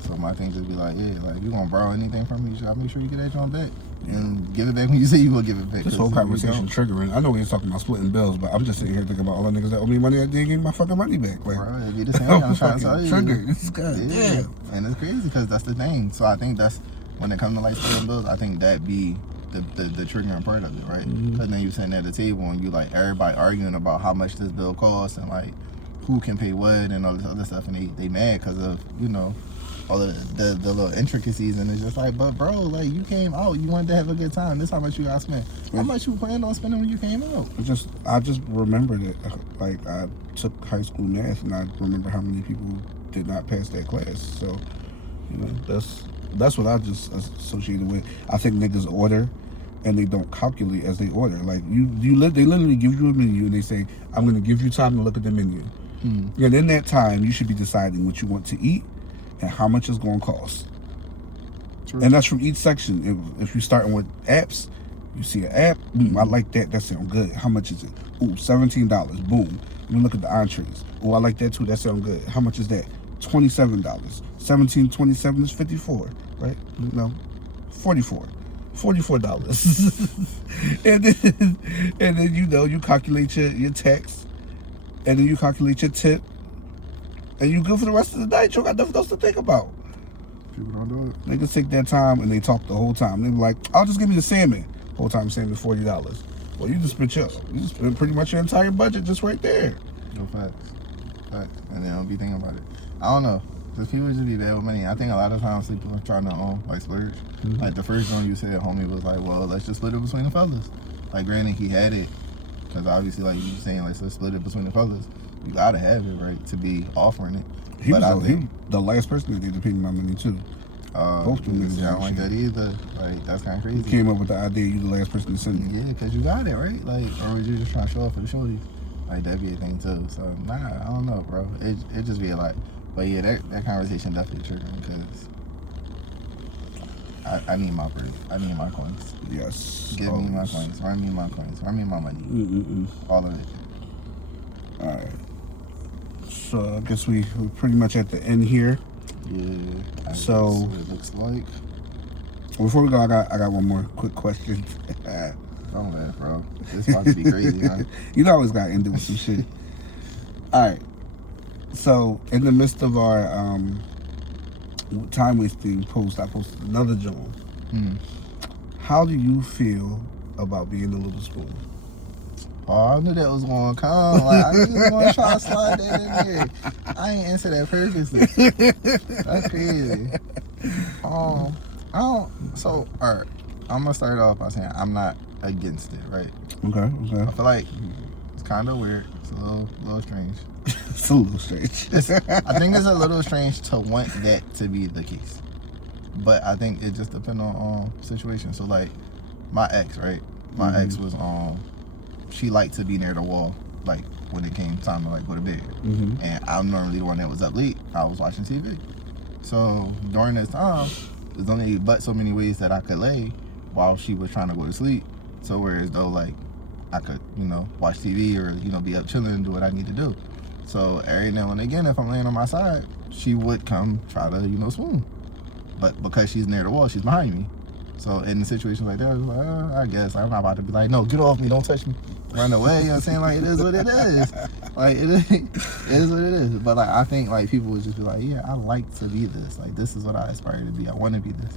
So my thing just be like, yeah, like if you gonna borrow anything from me, you gotta make sure you get that joint back. And give it back when you say you gonna give it back. This whole conversation triggering. I know we ain't talking about splitting bills, but I'm just sitting here thinking about all the niggas that owe me money that didn't give me my fucking money back. Like, bro, it'd be the same thing I'm trying to tell you. Triggered. This is good. Yeah. And it's crazy because that's the thing. So I think that's, when it comes to like splitting bills, I think that be the triggering part of it, right? Because then you sitting at the table and you like everybody arguing about how much this bill costs and like who can pay what and all this other stuff, and they mad because of, you know, all of the little intricacies, and it's just like, but bro, like you came out, you wanted to have a good time. This how much you got spent. How much you planned on spending when you came out? I just remembered it. Like I took high school math, and I remember how many people did not pass that class. So, you know, that's what I just associated with. I think niggas order and they don't calculate as they order. Like they literally give you a menu and they say, I'm going to give you time to look at the menu. And in that time, you should be deciding what you want to eat and how much it's going to cost. True. And that's from each section. If you're starting with apps, you see an app, I like that. That sounds good. How much is it? Ooh, $17. Boom. You look at the entrees. Oh, I like that too. That sounds good. How much is that? $27. 17, 27 is 54, right? No, 44. $44. and then you know, you calculate your tax, and then you calculate your tip, and you go for the rest of the night. You got nothing else to think about. People don't do it. Niggas take their time and they talk the whole time. They be like, "I'll just give me the salmon." Whole time salmon $40. Well, you just spent pretty much your entire budget just right there. No facts. And they don't be thinking about it. I don't know. Because people just be bad with money. I think a lot of times people are trying to like splurge. Like the first one you said, homie, was like, well, let's just split it between the fellas. Like, granted, he had it. Because obviously, like you saying, like, let's split it between the fellas. You gotta have it, right, to be offering it. He was the last person that did pay me my money, too. Both of them. I don't like that either. Like, that's kind of crazy. You came up with the idea you the last person to send me. Yeah, because you got it, right? Like, or was you just trying to show off for the shorty? Like, that'd be a thing, too. So, nah, I don't know, bro. It just be a lot. But yeah, that conversation definitely triggering because I need my bread. I need my coins. Yes. Give me my coins. Run me my coins. Run me my money. All of it. All right. So I guess we pretty much at the end here. Yeah. So what it looks like. Before we go, I got one more quick question. Don't let it, bro. This about to be crazy, huh? You know, I always got to end it with some shit. All right. So, in the midst of our time wasting post, I posted another joint. How do you feel about being the little spoon? Oh, I knew that was going to come. Like, I just want to try to slide that in there. I ain't answer that purposely. That's crazy. I don't. So, all right. I'm gonna start off by saying I'm not against it, right? Okay. I feel like it's kind of weird. It's a little strange. It's a little strange. I think it's a little strange to want that to be the case, but I think it just depends on situation. So like my ex, right? My ex was she liked to be near the wall, like when it came time to like go to bed, and I'm normally the one that was up late. I was watching TV, so during this time, there's only but so many ways that I could lay while she was trying to go to sleep. So whereas though like I could, you know, watch TV or, you know, be up chilling and do what I need to do. So every now and again, if I'm laying on my side, she would come try to, swoon. But because she's near the wall, she's behind me. So in situations like that, I was like, I guess I'm not about to be like, no, get off me, don't touch me, run away. You know what I'm saying? Like, it is what it is. Like, it is what it is. But like, I think like people would just be like, yeah, I like to be this. Like, this is what I aspire to be. I want to be this.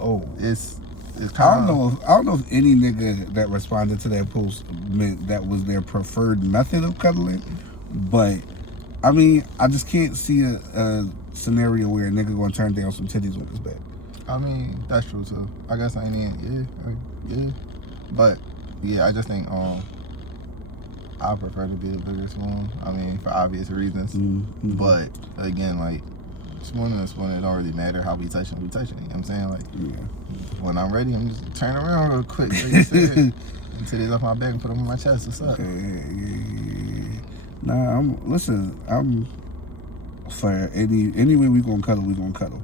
Oh, it's I don't know if any nigga that responded to that post meant that was their preferred method of cuddling, but I mean, I just can't see a scenario where a nigga gonna turn down some titties on his back. I mean, that's true too. I guess I ain't yeah. But yeah, I just think I prefer to be the bigger spoon. I mean, for obvious reasons. Mm-hmm. But again, like spooning and spooning, it don't really matter how we touching. You know what I'm saying? Like, when I'm ready, I'm just turn around real quick. Like you said, titties off my back and put them on my chest. What's up? Yeah. Nah, I'm for any way we gonna cuddle.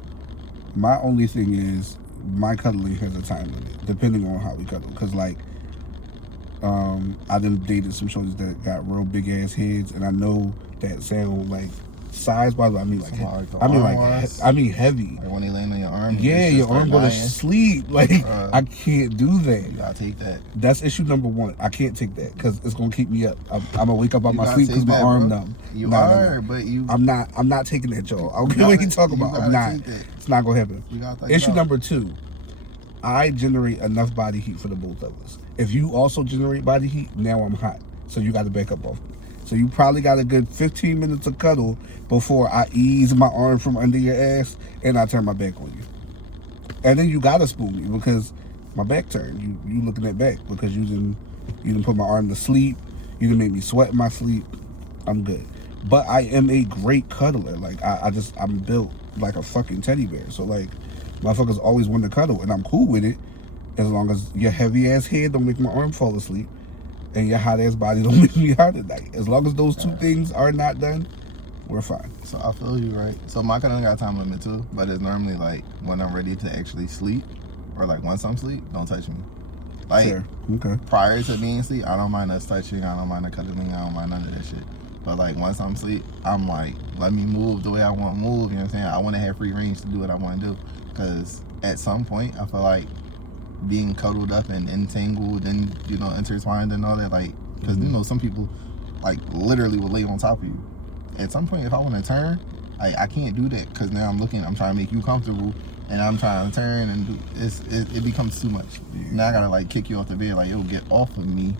My only thing is my cuddling has a time limit, depending on how we cuddle. Cause like, I done dated some shorties that got real big ass heads, and I know that sound like size wise, I mean heavy. Like when they land on your arm. Yeah, your arm go to sleep. Like I can't do that. You gotta take that. That's issue number one. I can't take that because it's gonna keep me up. I'm gonna wake up out my sleep because my that, arm bro. numb. But you. I'm not taking that, y'all. I don't care what you talking about. I'm not. It's not gonna happen. Issue number two. I generate enough body heat for the both of us. If you also generate body heat, now I'm hot. So you got to back up off me. So you probably got a good 15 minutes of cuddle before I ease my arm from under your ass and I turn my back on you. And then you got to spoon me because my back turned. You looking at back because you didn't put my arm to sleep. You didn't make me sweat in my sleep. I'm good. But I am a great cuddler. Like I'm built like a fucking teddy bear. So like motherfuckers always want to cuddle and I'm cool with it as long as your heavy ass head don't make my arm fall asleep and your hot ass body don't make me hot at night. As long as those two things are not done, we're fine. So I feel you, right? So my cuddling got a time limit too, but it's normally like when I'm ready to actually sleep or like once I'm asleep, don't touch me. Like Fair. Okay. Prior to being asleep, I don't mind us touching, I don't mind the cuddling, I don't mind none of that shit. But like once I'm asleep, I'm like, let me move the way I want to move, you know what I'm saying? I want to have free range to do what I want to do. Because at some point, I feel like being cuddled up and entangled and, intertwined and all that, like, because, some people, like, literally will lay on top of you. At some point, if I want to turn, I can't do that because now I'm trying to make you comfortable and I'm trying to turn and it becomes too much. Yeah. Now I got to, like, kick you off the bed, like, yo, get off of me.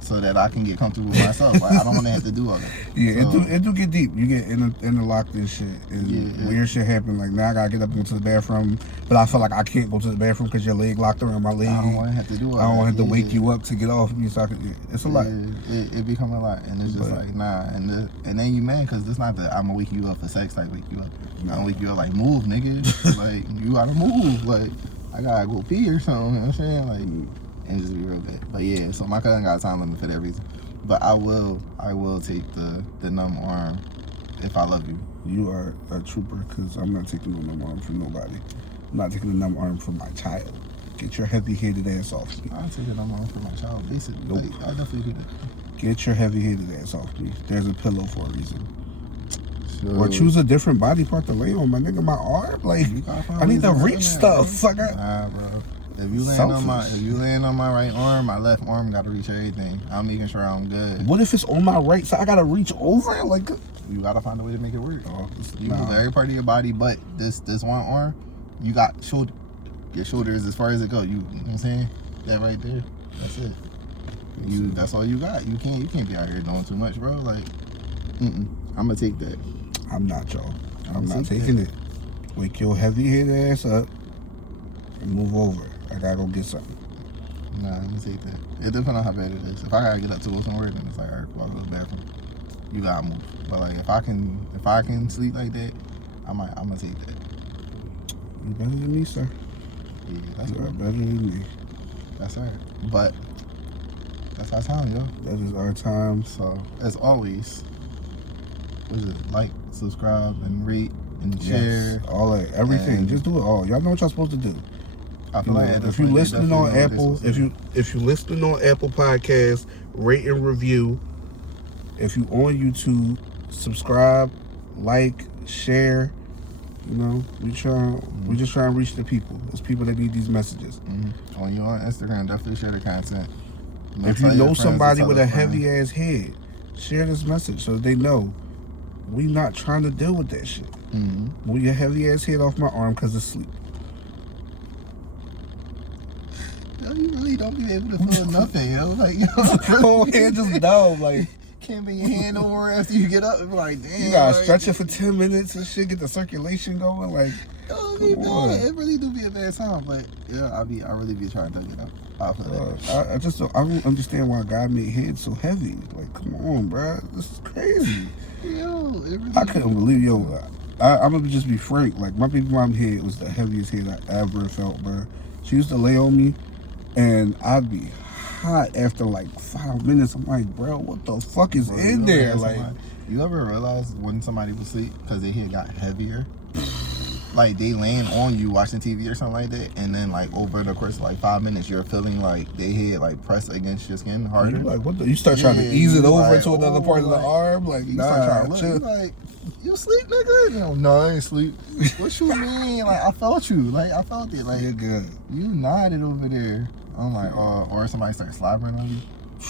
So that I can get comfortable with myself. Like, I don't want to have to do all that. Yeah, so, it do get deep. You get interlocked and shit. And weird shit happen. Like, now I got to get up and go to the bathroom. But I feel like I can't go to the bathroom because your leg locked around my leg. I don't want to have to do all that. I don't want to have to wake you up to get off me. So it's a lot. It become a lot. And it's just like, nah. And then you mad because it's not that I'm going to wake you up for sex. Like, wake you up. I'm going to wake you up like, move, nigga. Like, you got to move. Like, I got to go pee or something. You know what I'm saying? Like, and just be real bad. But yeah, so my cousin got a time limit for that reason. But I will take the numb arm if I love you. You are a trooper because I'm not taking no numb arm from nobody. I'm not taking the numb arm from my child. Get your heavy-headed ass off me. I'll take the numb arm from my child, basically. Nope. Like, I'll definitely do that. Get your heavy-headed ass off me. There's a pillow for a reason. So, or choose a different body part to lay on, my nigga. My arm, like I need to reach stuff. Nah, bro. If you land on my right arm, my left arm gotta reach everything. I'm making sure I'm good. What if it's on my right side? I gotta reach over? Like you gotta find a way to make it work. You move every part of your body, but this one arm, you got your shoulders as far as it goes. You know what I'm saying? That right there. That's it. That's all you got. You can't be out here doing too much, bro. Like, I'm gonna take that. I'm not, y'all. I'm not taking it. Wake your heavy head ass up and move over. I gotta go get something. Nah, I'm gonna take that. It depends on how bad it is. If I gotta get up to go somewhere, then it's like, alright, I'll go to the bathroom. You gotta move. But like, if I can sleep like that, I'm gonna take that. You better than me, sir. Yeah, that's you right. are better than me. That's right. But that's our time, yo. That is our time. So as always, what is it? Like, subscribe, and rate, and share. Yes, all that, everything. And just do it all. Y'all know what y'all supposed to do. I feel like if you listening on Apple, if you listening on Apple Podcasts, rate and review. If you on YouTube, subscribe, like, share. You know, we just trying to reach the people. There's people that need these messages. When you on Instagram, definitely share the content. If you know somebody with a heavy ass head, share this message so they know we not trying to deal with that shit. Move your heavy ass head off my arm because of sleep. Yo, you really don't be able to feel nothing, yo. Like, yo, Your hand just down, like. Can't bend your hand over after you get up. Like, damn. You gotta stretch it for 10 minutes and shit, get the circulation going. Like, it be bad. It really do be a bad time, but yeah, I really be trying to get up off of that. I don't understand why God made head so heavy. Like, come on, bro, this is crazy. Yo, it really I couldn't believe, yo. I'm gonna just be frank. Like, my baby mom head was the heaviest head I ever felt, bro. She used to lay on me, and I'd be hot after like 5 minutes. I'm like, bro, what the fuck is in there? Like, you ever realize when somebody was asleep because their head got heavier? Like, they laying on you watching TV or something like that, and then like over the course of like 5 minutes, you're feeling like their head like press against your skin harder. Like, what the? You start trying to ease it over to another part of the arm. Like, you start trying to look. You like, you sleep, nigga? You know, no, I ain't sleep. What you mean? Like, I felt you. Like, I felt it. Like, you're good. You nodded over there. I'm like, or somebody starts slobbering on you.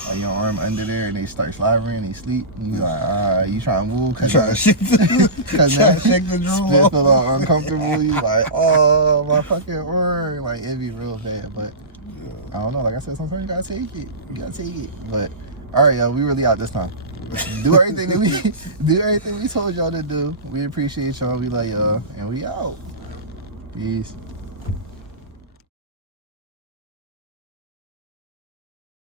Like, your arm under there, and they start slobbering, and they sleep. And you like, you trying to move? Cause shake the drool. Feel all uncomfortable. You like, oh, my fucking arm. Like, it'd be real bad. But I don't know. Like I said, sometimes you gotta take it. You gotta take it. But all right, yo, we really out this time. Do everything we told y'all to do. We appreciate y'all. We love y'all, and we out. Peace.